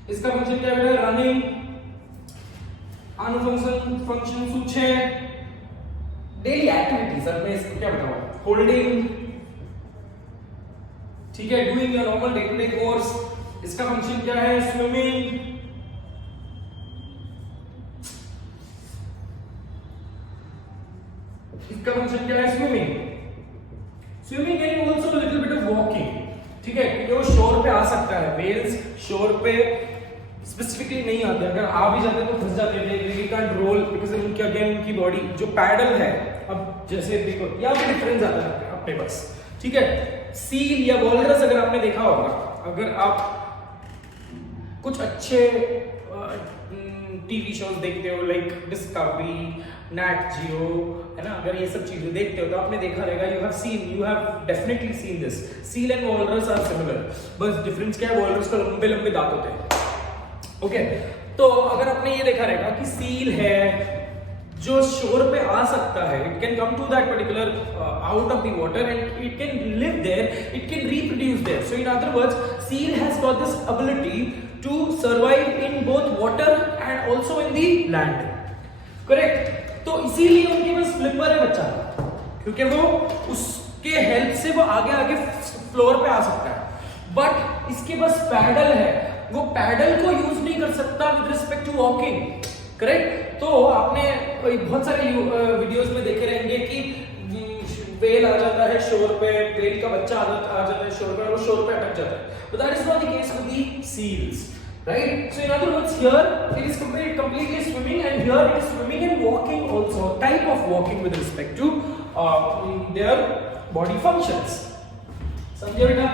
इसका फंक्शन क्या है? रनिंग. फंक्शन कुछ है डेली एक्टिविटीज. अब मैं इसको क्या बताऊं? होल्डिंग. ठीक है, doing your normal day to day course. इसका फंक्शन क्या है? स्विमिंग. इसका फंक्शन क्या है? Swimming and also little bit of walking. ठीक है, क्योंकि वो शोर पे आ सकता है. वेल्स शोर पे स्पेसिफिकली नहीं आते. अगर आ भी जाते तो फंस जाते थे. वी कांट रोल बिकॉज़ उनकी अगेन उनकी बॉडी जो पैडल है. अब जैसे देखो यहाँ पे डिफरेंस आता है अपने पास. ठीक है, सील या वॉलरस अगर आपने देखा होगा, अगर आप कुछ अच्छे टीवी शोज देखते हो लाइक डिस्कवरी, नैट जियो, है ना, अगर ये सब चीजें देखते हो तो आपने देखा रहेगा, you have definitely seen this, seal and walrus are similar, बस डिफरेंस क्या है, वॉलरस को लंबे लंबे दांत होते हैं। ओके, तो अगर आपने ये देखा रहेगा कि सील है जो शोर पे आ सकता है, it can come to that particular out of the water and it can live there, it can reproduce there. So in other words, seal has got this ability to survive in both water and also in the land, correct. तो इसीलिए उनके पास flipper है बच्चा, क्योंकि वो उसके help से वो आगे आगे फ्लोर पे आ सकता है। बट इसके पास पैडल है, वो पैडल को यूज नहीं कर सकता with respect to walking, correct. तो आपने बहुत सारे वीडियोस में देखे रहेंगे कि वेल आ जाता है शोर पे, वेल का बच्चा आ जाता है शोर पे और वो शोर पे अटक जाता है, but that is not the case with the seals, right? So in other words, here it is completely swimming, and here it is swimming and walking also, type of walking with respect to their body functions. समझे बेटा?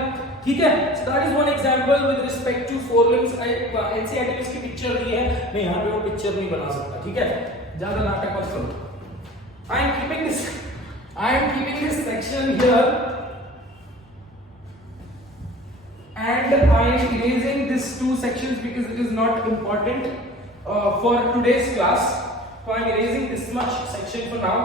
ठीक है, so that is one example with respect to four limbs. NCERT में इसकी picture दी है, मैं यहाँ पे वो पिक्चर नहीं बना सकता, ठीक है, ज्यादा नाटक मत करो। I am keeping this section here and I am erasing these two sections because it is not important for today's class. So I am erasing this much section for now.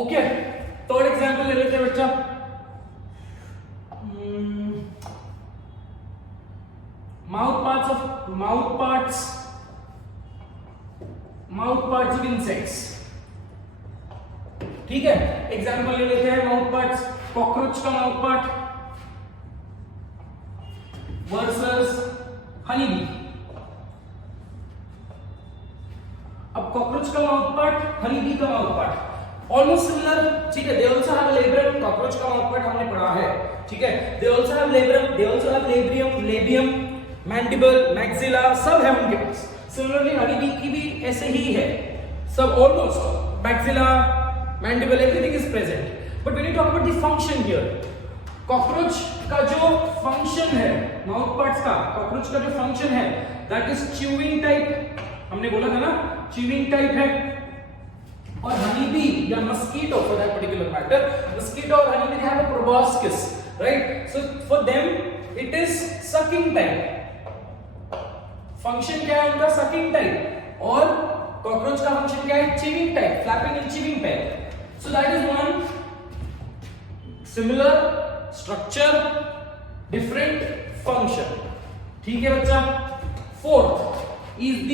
Okay, third example ले लेते हैं बच्चा। Mouth parts of insects, ठीक है, example ले लेते हैं mouth parts. Cockroach का mouth part versus honey bee. अब कॉकरोच का माउथ पार्ट, हनी बी का माउथ पार्ट ऑलमोस्ट सिमिलर, ठीक है। They also have labrum, cockroach का माउथ पार्ट हमने पढ़ा है, ठीक है। They also have labrum, they also have labium, mandible, maxilla, सब है उनके पास। सिमिलरली हनी बी की भी ऐसे ही है, सब almost maxilla, mandible, everything is present. But when you talk about the function here, cockroach का जो फंक्शन है माउथ पार्ट्स का, कॉकरोच का जो फंक्शन है दैट इज च्यूइंग टाइप, हमने बोला था ना च्यूइंग टाइप है। और हनी बी या mosquito for that particular matter, mosquito और honey bee have a proboscis, right. So for them it is sucking type, function क्या है उनका, सकिंग टाइप, और कॉकरोच का फंक्शन क्या है, chewing type, flapping and chewing type. So that is one similar structure, different function, ठीक है बच्चा। Fourth is the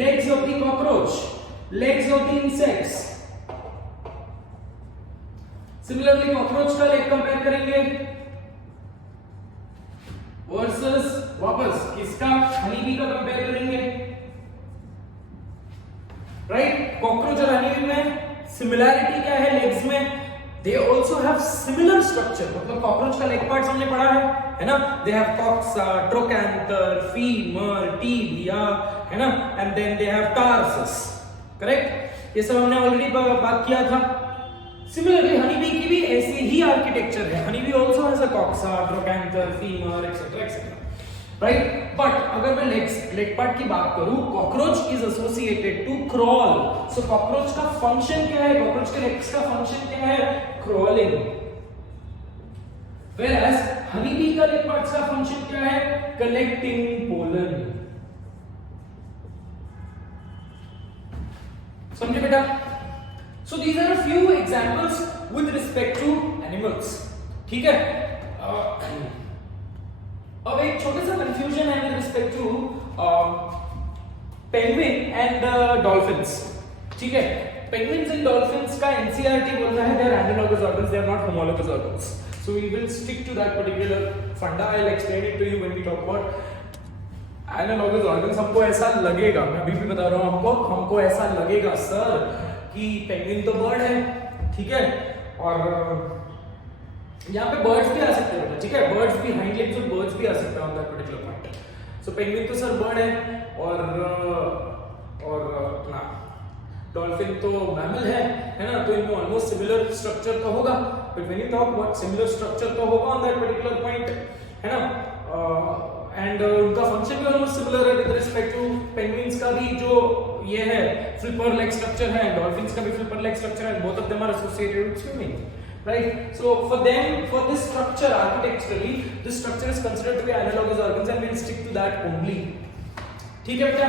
legs of the cockroach, legs of the insects. Similarly, cockroach का leg compare करेंगे versus वापस किसका, honey bee का compare करेंगे, right. Cockroach और हनी बी में सिमिलैरिटी क्या है, लेग्स में they also have similar structure, मतलब कॉकरोच का लेग पार्ट्स हमने पढ़ा है ना, they have coxa, trochanter, femur, tibia, है ना, and then they have tarsus, correct. ये सब हमने ऑलरेडी बात किया था। सिमिलरली हनी बी की भी ऐसे ही आर्किटेक्चर है, honey bee also has a coxa, trochanter, femur, etcetera etcetera, right. But अगर मैं लेग पार्ट की बात करूं, cockroach is associated to crawl. So cockroach का फंक्शन क्या है, कॉकरोच के लेग्स का फंक्शन क्या है, क्रॉलिंग। व्हेयरएज हनी बी का लेग पार्ट्स का फंक्शन क्या है, कलेक्टिंग पोलन। समझे बेटा? So these are a few examples with respect to animals, ठीक है। अब एक छोटा सा कंफ्यूजन है with respect to penguin and dolphins, ठीक है। Penguins and dolphins का NCERT बोलता है they are analogous organs, they are not homologous organs. So we will stick to that particular funda. I'll explain it to you when we talk about analogous organs. हमको ऐसा लगेगा, मैं अभी भी बता रहा हूँ हमको ऐसा लगेगा सर कि पेंगुइन तो बर्ड है, ठीक है, और यहाँ पे बर्ड्स भी आ सकते हैं, ठीक है, बर्ड्स भी, हाइंड लेग्स ऑफ बर्ड्स भी आ सकते हैं on that particular point. So penguin तो सर बर्ड है और अपना डॉल्फिन तो मैमल है ना, तो इनमें ऑलमोस्ट सिमिलर स्ट्रक्चर तो होगा, but when you talk about similar structure तो होगा ऑन दैट पर्टिकुलर पॉइंट, है ना. एंड उनका फंक्शन भी ऑलमोस्ट सिमिलर है विद रिस्पेक्ट टू पेंगुइन्स का भी जो ये है फ्लिपर लेग स्ट्रक्चर है, डॉल्फिन्स का भी फ्लिपर लेग स्ट्रक्चर है, both of them are associated with swimming, right? So for them, for this structure architecturally, this structure is considered to be analogous organs and we'll stick to that only. ठीक है बेटा?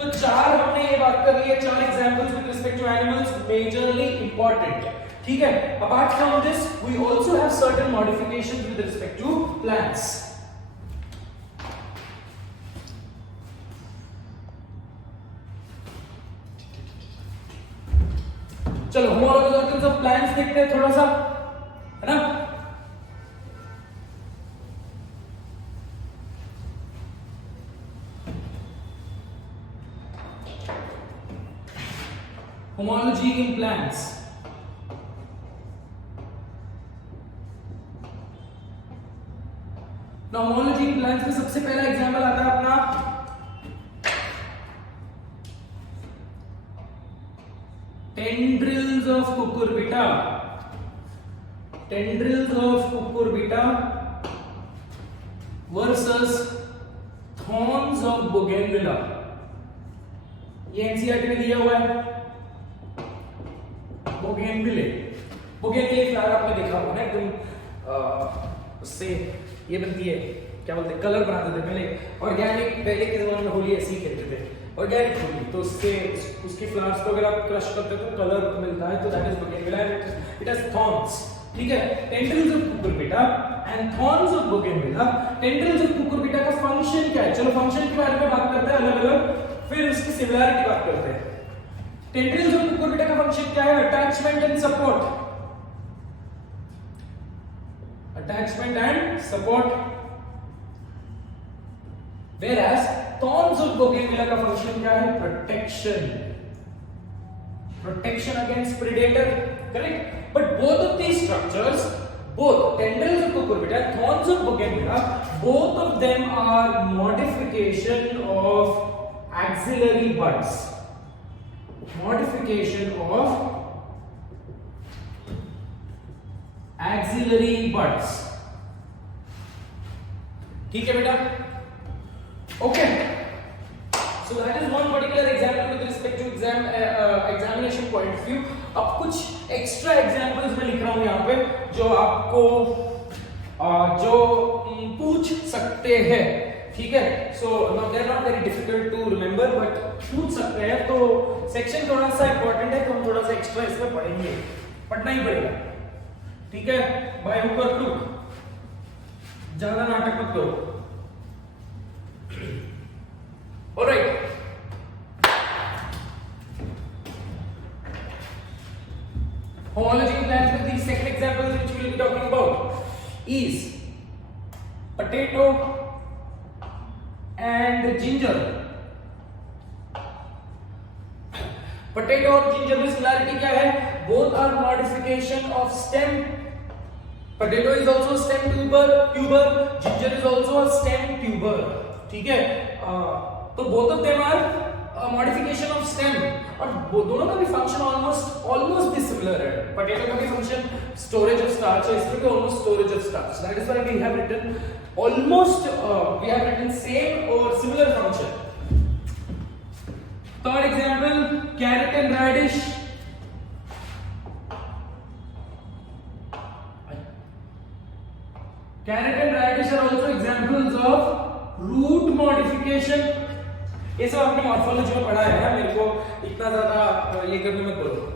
तो चार हमने ये बात कर ली है, चार examples with respect to animals majorly important. ठीक है? Apart from this, we also have certain modifications with respect to plants. चलो homologous organs of plants देखते हैं थोड़ा सा, है ना. Homology in plants. Now homology in plants में सबसे पहला एग्जांपल आता है अपना tendrils of cucurbita. Tendrils of cucurbita versus thorns of bougainvillea. ये एनसीईआरटी में दिया हुआ है. बोगेनविले फ्लावर आपने देखा होगा ना, एकदम उससे ये बनती है, क्या बोलते हैं, कलर बनाते थे पहले ऑर्गेनिक, पहले के जमाने में होली ऐसे ही खेलते थे ऑर्गेनिक होली, तो उसके उसकी फ्लावर्स को अगर आप क्रश करते हो तो कलर मिलता है, तो that is bougainvillea. It has thorns, ठीक है. Tendrils of cucurbita and thorns of bougainvillea. Tendrils of cucurbita का फंक्शन क्या है, चलो फंक्शन के बारे में बात करते हैं अलग अलग, फिर उसकी सिमिलरिटी बात करते हैं. टेंड्रिल्स ऑफ कुकुरबिटा का फंक्शन क्या है, attachment and support. Attachment and support. Whereas thorns of bougainvillea का function क्या है, protection. Protection against predator, correct? But both of these structures, both tendrils of cucurbita and thorns of bougainvillea, both of them are modification of axillary buds. Modification of axillary buds. ठीक है बेटा? Okay. So that is one particular example with respect to examination point of view. अब कुछ extra examples मैं लिख रहा हूँ यहाँ पे जो आपको जो पूछ सकते हैं, ठीक है. So now they are not very difficult to remember, but पूछ सकते हैं, तो section थोड़ा सा important है, तो हम थोड़ा सा extra इसमें पढ़ेंगे, पढ़ना ही पड़ेगा, ठीक है. बाय हुक और क्रूक, ज्यादा नाटक मत करो. Alright, homology in plants with the second example which we will be talking about is potato and ginger. Potato और ginger में similarity क्या है, both are modification of stem. Potato is also stem tuber, ginger is also a stem tuber, ठीक है. तो both of them are modification of stem, और दोनों का भी function almost dissimilar है. Potato का भी function storage of starch है, इसमें भी almost storage of starch. That is why we have written we have written same or similar function. Third example, carrot and radish. Carrot and radish are also examples of root modification. ये सब आपने morphology में पढ़ा है ना, मेरे को इतना ज्यादा ये करने में बोलो,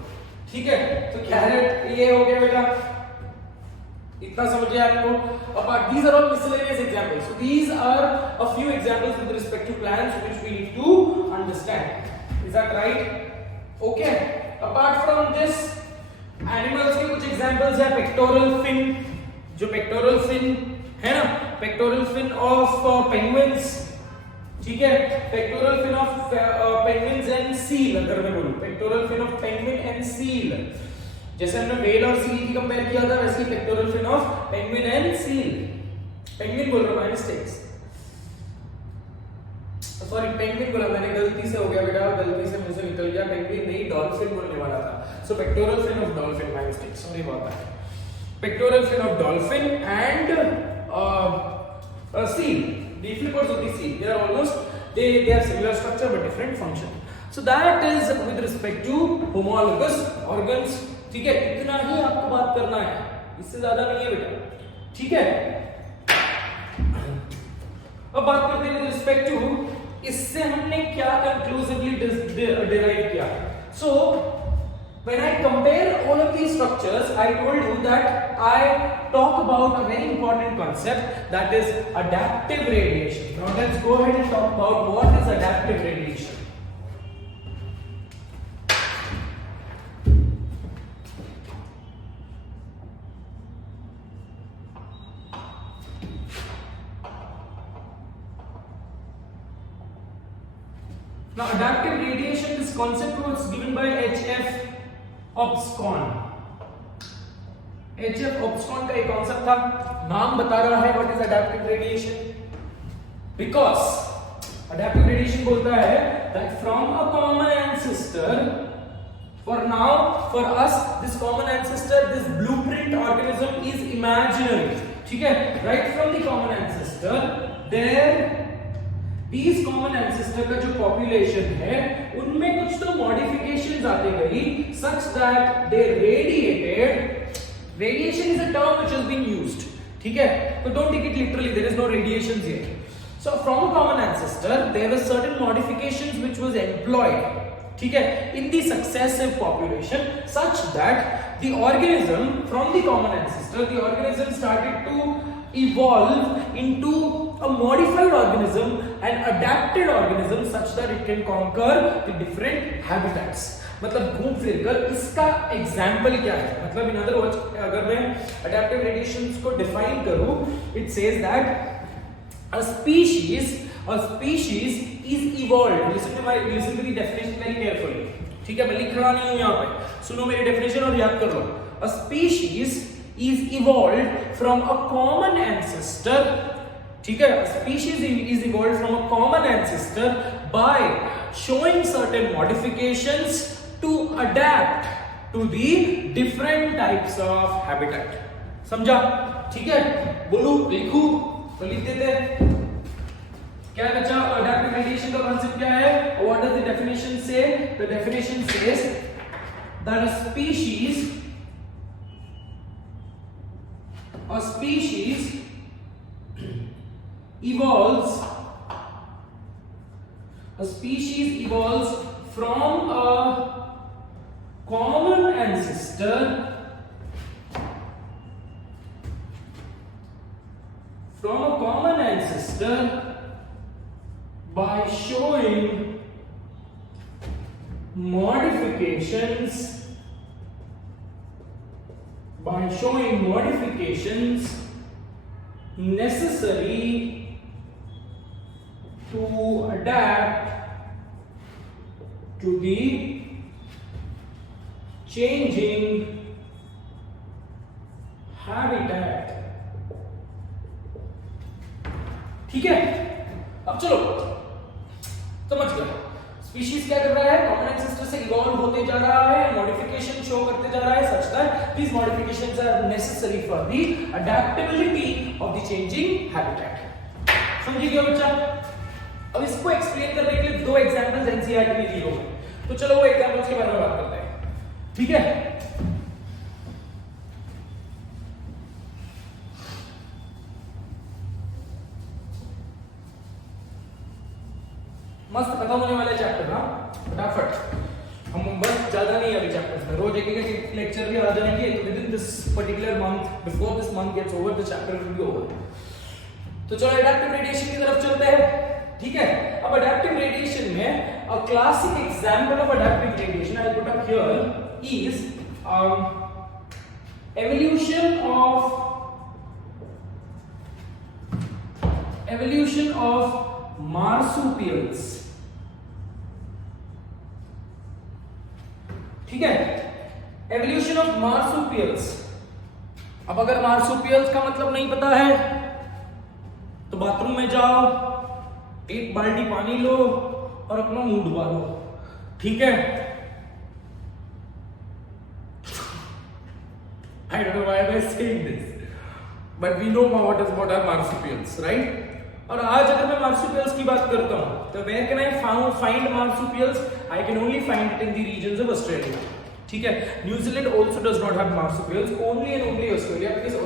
ठीक है. तो कैरेट ये हो गया बेटा, इतना समझिए आपको. But these are all miscellaneous examples. So these are a few examples with respect to plants which we need to understand. Is that right? Okay. Apart from this, animals के कुछ examples है. Pectoral fin, जो pectoral fin है ना, pectoral fin of penguins, ठीक है. Pectoral fin of penguins and seal, अगर मैं बोलूं pectoral fin of penguin and seal, जैसे हमने व्हेल और सील की कंपेयर किया था, वैसे pectoral fin of penguin and seal, penguin बोल रहा हूं, मिस्टेक्स, सॉरी पेंगुइन बोला मैंने, गलती से हो गया बेटा, गलती से मुझे निकल गया, पेंगुइन नहीं डॉल्फिन बोलने वाला था, so pectoral fin of dolphin, my mistake, sorry about that, pectoral fin of dolphin and seal, the flippers of the seal, they are almost, they are similar structure but different function. So that is with respect to homologous organs. ठीक है, इतना ही आपको बात करना है, इससे ज्यादा नहीं है बेटा, ठीक है। अब बात करते हैं with respect to, इससे हमने क्या conclusively derive किया। So when I compare all of these structures, I told you that I talk about a very important concept, that is adaptive radiation. Now let's go ahead and talk about what is adaptive radiation. Now adaptive radiation, this concept was given by H.F. Obscon. H.F. Obscon का एक concept था, नाम बता रहा है what is adaptive radiation, because adaptive radiation बोलता है that from a common ancestor, for now for us this common ancestor, this blueprint organism is imaginary, ठीक है, right from the common ancestor there these common ancestor का जो population है उनमें कुछ तो modifications आते गई such that they radiated, radiation is a term which has been used, ठीक है, so don't take it literally, there is no radiations here. So from a common ancestor there were certain modifications which was employed, ठीक है, in the successive population such that the organism from the common ancestor, the organism started to evolve into a modified organism, an adapted organism such that it can conquer the different habitats. मतलब घूम फिर कर इसका example क्या है, मतलब इन other words अगर मैं adaptive radiations को डिफाइन करूं, it says that a species is evolved. Listen to the definition very carefully, ठीक है, मैं लिख रहा नहीं हूं यहाँ पे, सुनो मेरी डेफिनेशन और याद कर लो। A species is evolved from a common ancestor, ठीक है, a species is evolved from a common ancestor by showing certain modifications to adapt to the different types of habitat. समझा, ठीक है, बोलू लिखू तो लिख देते हैं। क्या बचा, adaptive radiation का concept क्या है, what does the definition say? The definition says that a species evolves from a common ancestor by showing modifications necessary to adapt to the changing habitat, ठीक है। अब चलो समझ गए, स्पीशीज क्या कर रहा है, कॉमन एंसेस्टर से इवॉल्व होते जा रहा है, मॉडिफिकेशन शो करते जा रहा है such that these modifications are necessary for the adaptability of the changing habitat. समझ गए बच्चा? अब इसको एक्सप्लेन करने के लिए दो एग्जांपल्स एनसीईआरटी में दिए हुए हैं, तो चलो वो एग्जांपल्स के बारे में बात करते हैं, ठीक है। मस्त खत्म होने वाला चैप्टर ना, फटाफट, हम बस ज्यादा नहीं अभी चैप्टर्स में, रोज एक लेक्चर भी आ जाएंगे, तो within this particular month, before this month gets over the chapter will be over. तो चलो अडैप्टिव रेडिएशन की तरफ चलते हैं, ठीक है। अब अडैप्टिव रेडिएशन में a classic example of adaptive radiation I put up here is evolution of marsupials, ठीक है। Evolution of marsupials. अब अगर मार्सुपियल्स का मतलब नहीं पता है तो बाथरूम में जाओ, एक बाल्टी पानी लो और अपना मुंह डुबा लो, ठीक है। I don't know why am I saying this, but we know what are marsupials, right? और आज अगर मैं marsupials की बात करता हूँ तो where can I find marsupials? I can only find it in the regions of Australia, ठीक है। New Zealand also does not have marsupials, only and only Australia, because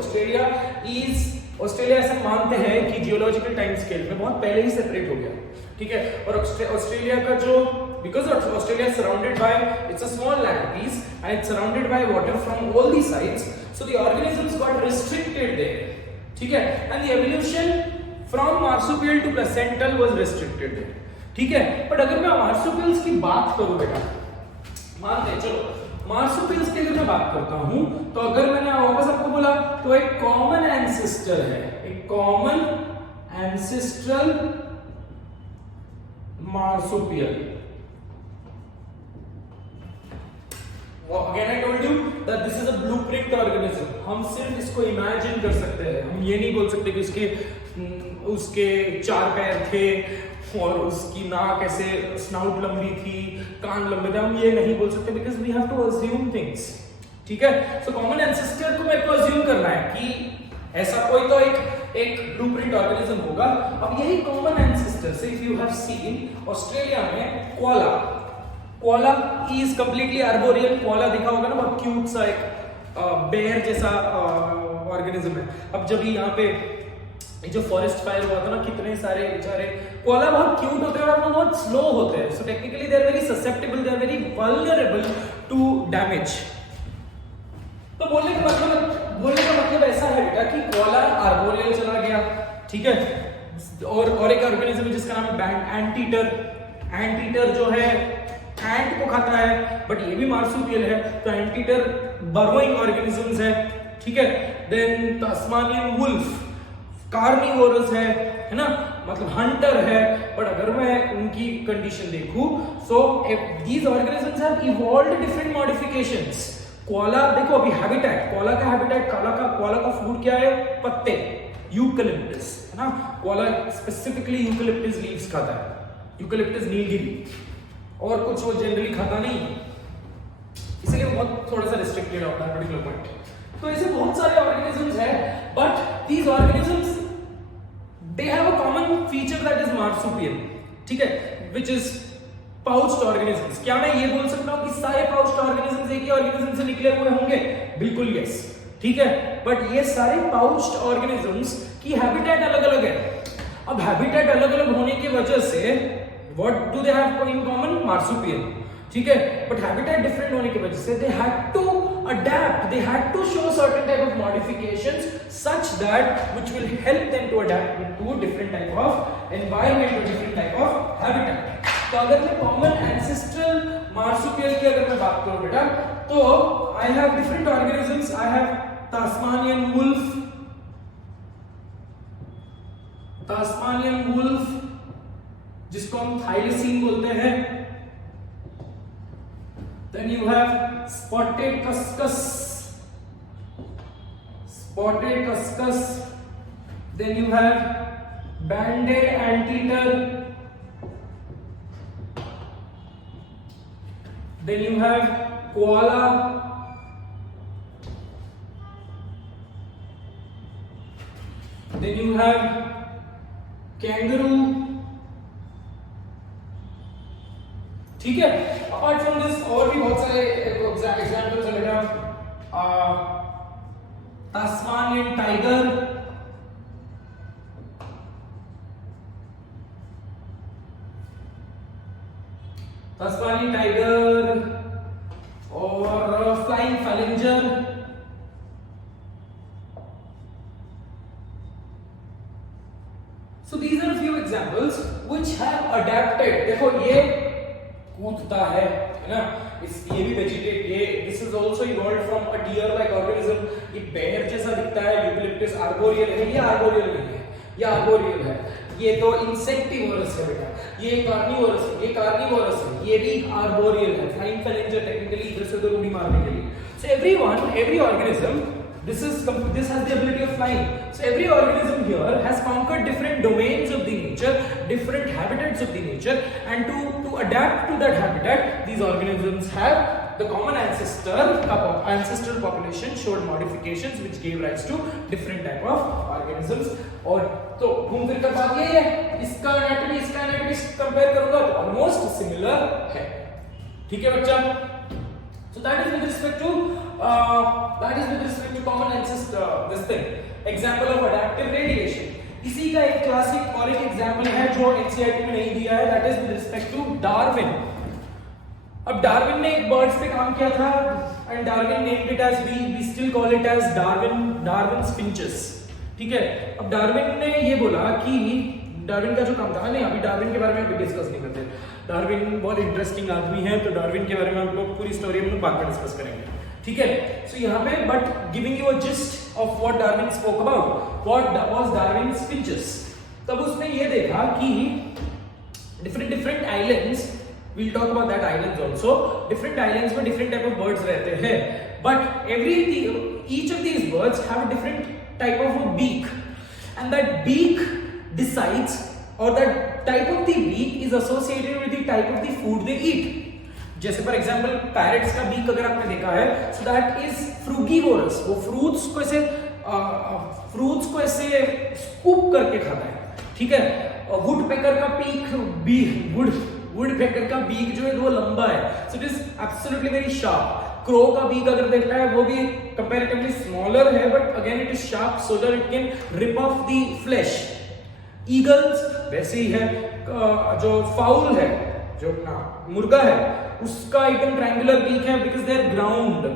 Australia ऐसा मानते हैं कि जियोलॉजिकल टाइम स्केल में बहुत पहले ही separate हो गया, ठीक है। और ऑस्ट्रेलिया का जो because Australia is surrounded by, it's a small land piece and it's surrounded by water from all the sides, so the organisms got restricted there, ठीक है। And the evolution from marsupial to placental was restricted there, ठीक है। but अगर मैं marsupials की बात करूं बेटा, मानते हैं चलो मार्सुपियल्स की अगर मैं बात करता हूं तो अगर मैंने वापस आपको बोला तो एक कॉमन एंसेस्टर है, एक common ancestral marsupial. Again I told you that this is a blueprint organism, हम सिर्फ इसको इमेजिन कर सकते हैं, हम ये नहीं बोल सकते कि उसके 4 पैर थे और उसकी नाक ऐसे स्नाउट लंबी थी, कान लंबे थे, हम ये नहीं बोल सकते because we have to assume things, ठीक है। सो कॉमन एंसेस्टर को मेरे को अज्यूम करना है कि ऐसा कोई तो एक ब्लूप्रिंट ऑर्गेनिज्म होगा। अब यही कॉमन एंसेस्टर से if you have seen Australia में koala is completely arboreal. Koala देखा होगा ना, बहुत क्यूट सा एक बेयर जैसा ऑर्गेनिज्म है। अब जब यहाँ पे जो फॉरेस्ट फायर हुआ था ना, कितने सारे बेचारे कोआला बहुत क्यूट होते हैं और वो बहुत स्लो होते हैं, so technically they are very susceptible, they are very vulnerable to damage. तो बोलने का मतलब ऐसा है बेटा कि कोआला आर्बोरियल चला गया, ठीक है। और एक ऑर्गेनिज्म जिसका नाम है एंटीटर जो है एंट को खाता है, बट ये भी मार्सुपियल है, तो एंटीटर बर्रोइंग ऑर्गेनिजम्स है, ठीक है। देन तस्मानियन वुल्फ कार्निवोरस है ना, मतलब हंटर है। बट अगर मैं उनकी कंडीशन देखूं so these organisms have evolved different modifications. Koala देखो अभी हैबिटेट, कोआला का हैबिटेट, कोआला का फूड क्या है? पत्ते, यूकलिप्टस, है ना। कोआला स्पेसिफिकली यूकलिप्टस लीव्स खाता है, यूकलिप्टस नीलगिरी, और कुछ वो जनरली खाता नहीं, इसलिए वो बहुत थोड़ा सा रिस्ट्रिक्टेड होता है पर्टिकुलर पॉइंट। तो ऐसे बहुत सारे ऑर्गेनिजम्स हैं, but these organisms they have a common feature that is marsupial, ठीक है, व्हिच इज पाउच्ड ऑर्गेनिजम्स। क्या मैं ये बोल सकता हूं कि सारे पाउच्ड ऑर्गेनिजम्स एक ही ऑर्गेनिज्म से निकले हुए होंगे? बिल्कुल यस, ठीक है। बट ये सारे पाउच्ड ऑर्गेनिजम्स की हैबिटेट अलग-अलग है। अब हैबिटेट अलग-अलग होने की वजह से what do they have in common? Marsupial, ठीक है। but habitat different होने की वजह से they had to adapt, they had to show certain type of modifications such that which will help them to adapt to different type of environment or different type of habitat। तो अगर मैं common ancestral marsupial की अगर मैं बात करूं बेटा, तो I have different organisms, I have Tasmanian wolf जिसको हम थाइलिसीन बोलते हैं। Then you have spotted cuscus, then you have banded anteater, then you have koala, then you have kangaroo, ठीक है। अपार्ट फ्रॉम दिस और भी बहुत सारे एग्जाम्पल्स है बेटा, तास्मानियन टाइगर, और flying phalanger. So these are few examples which have adapted. देखो ये कूदता है ना, ये भी वेजिटेट, ये this is also evolved from a deer like organism. ये बेयर जैसा दिखता है, यूकलिप्टस आर्बोरियल है, ये आर्बोरियल नहीं है, ये आर्बोरियल है। ये तो इंसेक्टिवोरस है बेटा, ये कार्निवोरस है, ये भी आर्बोरियल है। फ्लाइंग फैलेंजर टेक्निकली इधर से उधर उड़ी मारने के लिए। So every organism, this has the ability of flying. So every organism here has conquered different domains of the nature, different habitats of the nature, and to adapt to that habitat, these organisms have the common ancestral population showed modifications which gave rise to different type of organisms. और तो घूम फिर कर बात ये है, इसका anatomy compare करूंगा तो ऑलमोस्ट सिमिलर है. ठीक है बच्चा? So that is with respect to common ancestor, this thing. Example of adaptive radiation. इसी का एक क्लासिक और एक एग्जांपल है जो एनसीईआरटी में नहीं दिया है, that is with respect to Darwin. अब डार्विन ने एक बर्ड्स पे काम किया था and Darwin named it as we still call it as Darwin's finches. ठीक है? अब डार्विन ने ये बोला कि डार्विन का जो काम था, नहीं अभी डार्विन के बारे में अभी डिस्कस नहीं करते. डार्विन बहुत इंटरेस्टिंग आदमी है, तो डार्विन के बारे में हम लोग पूरी स्टोरी में बाद में डिस्कस करेंगे. ठीक है? सो यहाँ पे but giving you a gist of what Darwin spoke about, what was Darwin's finches. तब उसने ये देखा कि different islands, we'll talk about that islands also, different islands में different type of birds रहते हैं, but each of these birds have a different type of a beak, and that beak decides, or that type of the beak is associated with the type of the food they eat. जैसे for example parrots का beak अगर आपने देखा है, सो that is frugivorous, वो fruits को ऐसे scoop करके खाता है. ठीक है? वुड पेकर का वुडपेकर का बीक जो है वो लंबा है, so it is absolutely very sharp. Crow का बीक अगर देखता है वो भी कंपैरेटिवली स्मॉलर है, but again it is sharp so that it can rip off the flash. Eagles वैसे ही है, जो फाउल है, जो अपना मुर्गा है, उसका एकदम ट्रायंगुलर बीक है because they are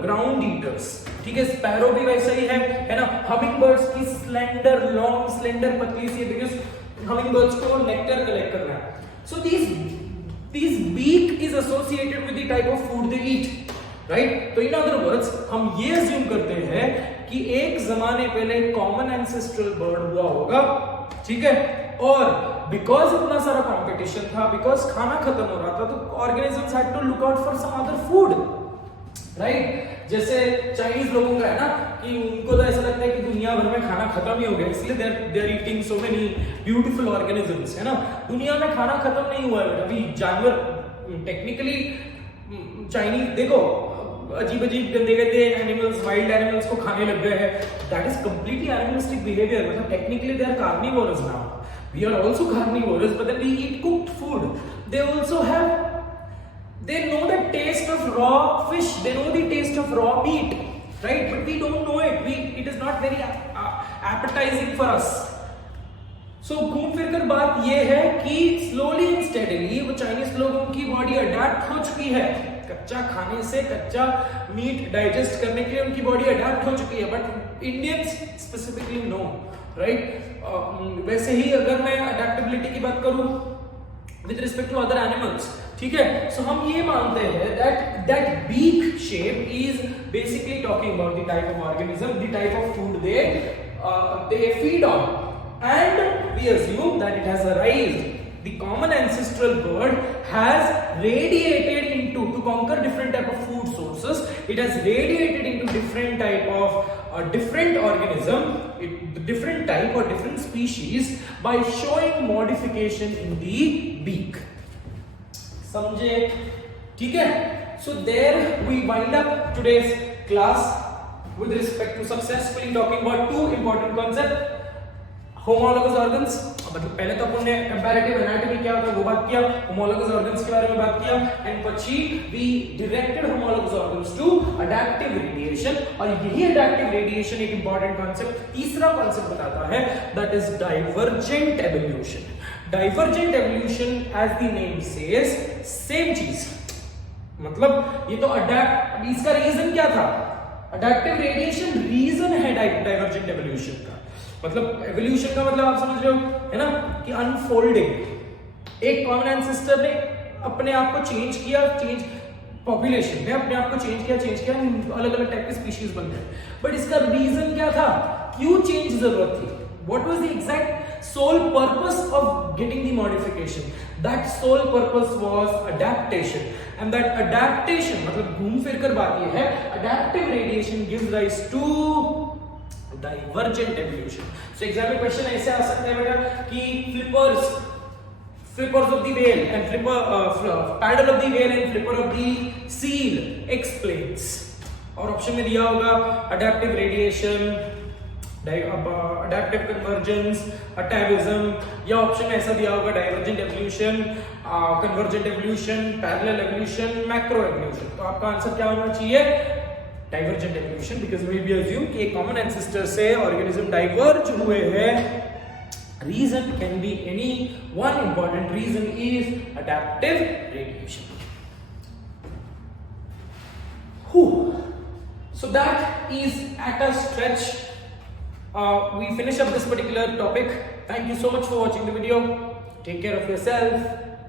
ground eaters. ठीक है? स्पैरो भी वैसा ही है ना. हमिंग बर्ड्स की लॉन्ग स्लेंडर पतली सी, बिकॉज हमिंग बर्ड्स को नेक्टर कलेक्ट करना है. सो These beak is associated with the type of food they eat, right? तो in other words हम ये assume करते हैं कि एक जमाने पहले common ancestral bird हुआ होगा. ठीक है? और because इतना सारा competition था, because खाना खत्म हो रहा था, तो organisms had to look out for some other food, right? जैसे चाइनीज लोगों का है ना कि उनको तो ऐसा लगता है कि दुनिया भर में खाना खत्म ही हो गया, इसलिए they are eating so many beautiful organisms, है ना. दुनिया में खाना खत्म नहीं हुआ है अभी. जानवर टेक्निकली चाइनीज देखो अजीब गंदे एनिमल्स, वाइल्ड एनिमल्स को खाने लग गए हैं. That is completely animalistic behaviour. मतलब technically they are carnivorous now. We are also carnivorous, but then we eat cooked food. They also have, they know the taste of raw fish, they know the taste of raw meat, right? But we don't know it. It is not very appetizing for us. So घूम फिर कर बात ये है कि slowly and steadily वो Chinese लोगों की बॉडी अडेप्ट हो चुकी है. कच्चा खाने से, कच्चा मीट डाइजेस्ट करने के लिए उनकी बॉडी अडेप्ट हो चुकी है, but Indians specifically no, right? वैसे ही अगर मैं अडेप्टेबिलिटी की बात करूं with respect to other animals, ठीक है? So हम ये मानते हैं that beak shape is basically talking about the type of organism, the type of food they feed on, and we assume that it has arisen. The common ancestral bird has radiated into, to conquer different type of food sources, it has radiated into different type of different organism, different type or different species by showing modification in the beak. समझे? ठीक है? So there we wind up today's class with respect to successfully talking about two important concepts. Homologous organs, मतलब पहले तो अपन ने comparative anatomy क्या होता है वो बात किया, होमोलॉगस ऑर्गन्स के बारे में बात किया, एंड પછી we directed homologous organs to adaptive radiation. और यही अडैप्टिव रेडिएशन एक इंपॉर्टेंट कांसेप्ट, तीसरा कांसेप्ट बताता है, that is divergent evolution. Divergent evolution as the name says, same चीज, मतलब ये तो अडैप्ट, इसका रीजन क्या था? अडैप्टिव रेडिएशन रीजन है डाइवर्जेंट एवोल्यूशन का. मतलब एवोल्यूशन का मतलब आप समझ रहे हो, है ना, कि अनफोल्डिंग. एक कॉमन एंसेस्टर ने अपने आप को चेंज किया, पॉपुलेशन ने अपने आप को चेंज किया, अलग अलग टाइप के स्पीशीज बन गए. बट इसका रीजन क्या था? क्यों चेंज जरूरत थी? What was the exact sole purpose of getting the modification. That sole purpose was adaptation, and that adaptation मतलब घूम फिर कर बात ये है, adaptive radiation gives rise to divergent evolution. So exam में question ऐसे आ सकता है बेटा कि flippers of the whale and paddle of the whale and flipper of the seal explains. और ऑप्शन में दिया होगा adaptive radiation, adaptive convergence, atavism, या ऑप्शन में ऐसा दिया होगा divergent evolution, convergent evolution, parallel evolution, macro evolution. तो आपका आंसर क्या होना चाहिए? Divergent evolution, because we assume कि एक common ancestor से organism diverge हुए हैं. Reason can be any one. Important reason is adaptive radiation. So that is at a stretch. We finish up this particular topic. Thank you so much for watching the video. Take care of yourself.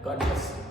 God bless you.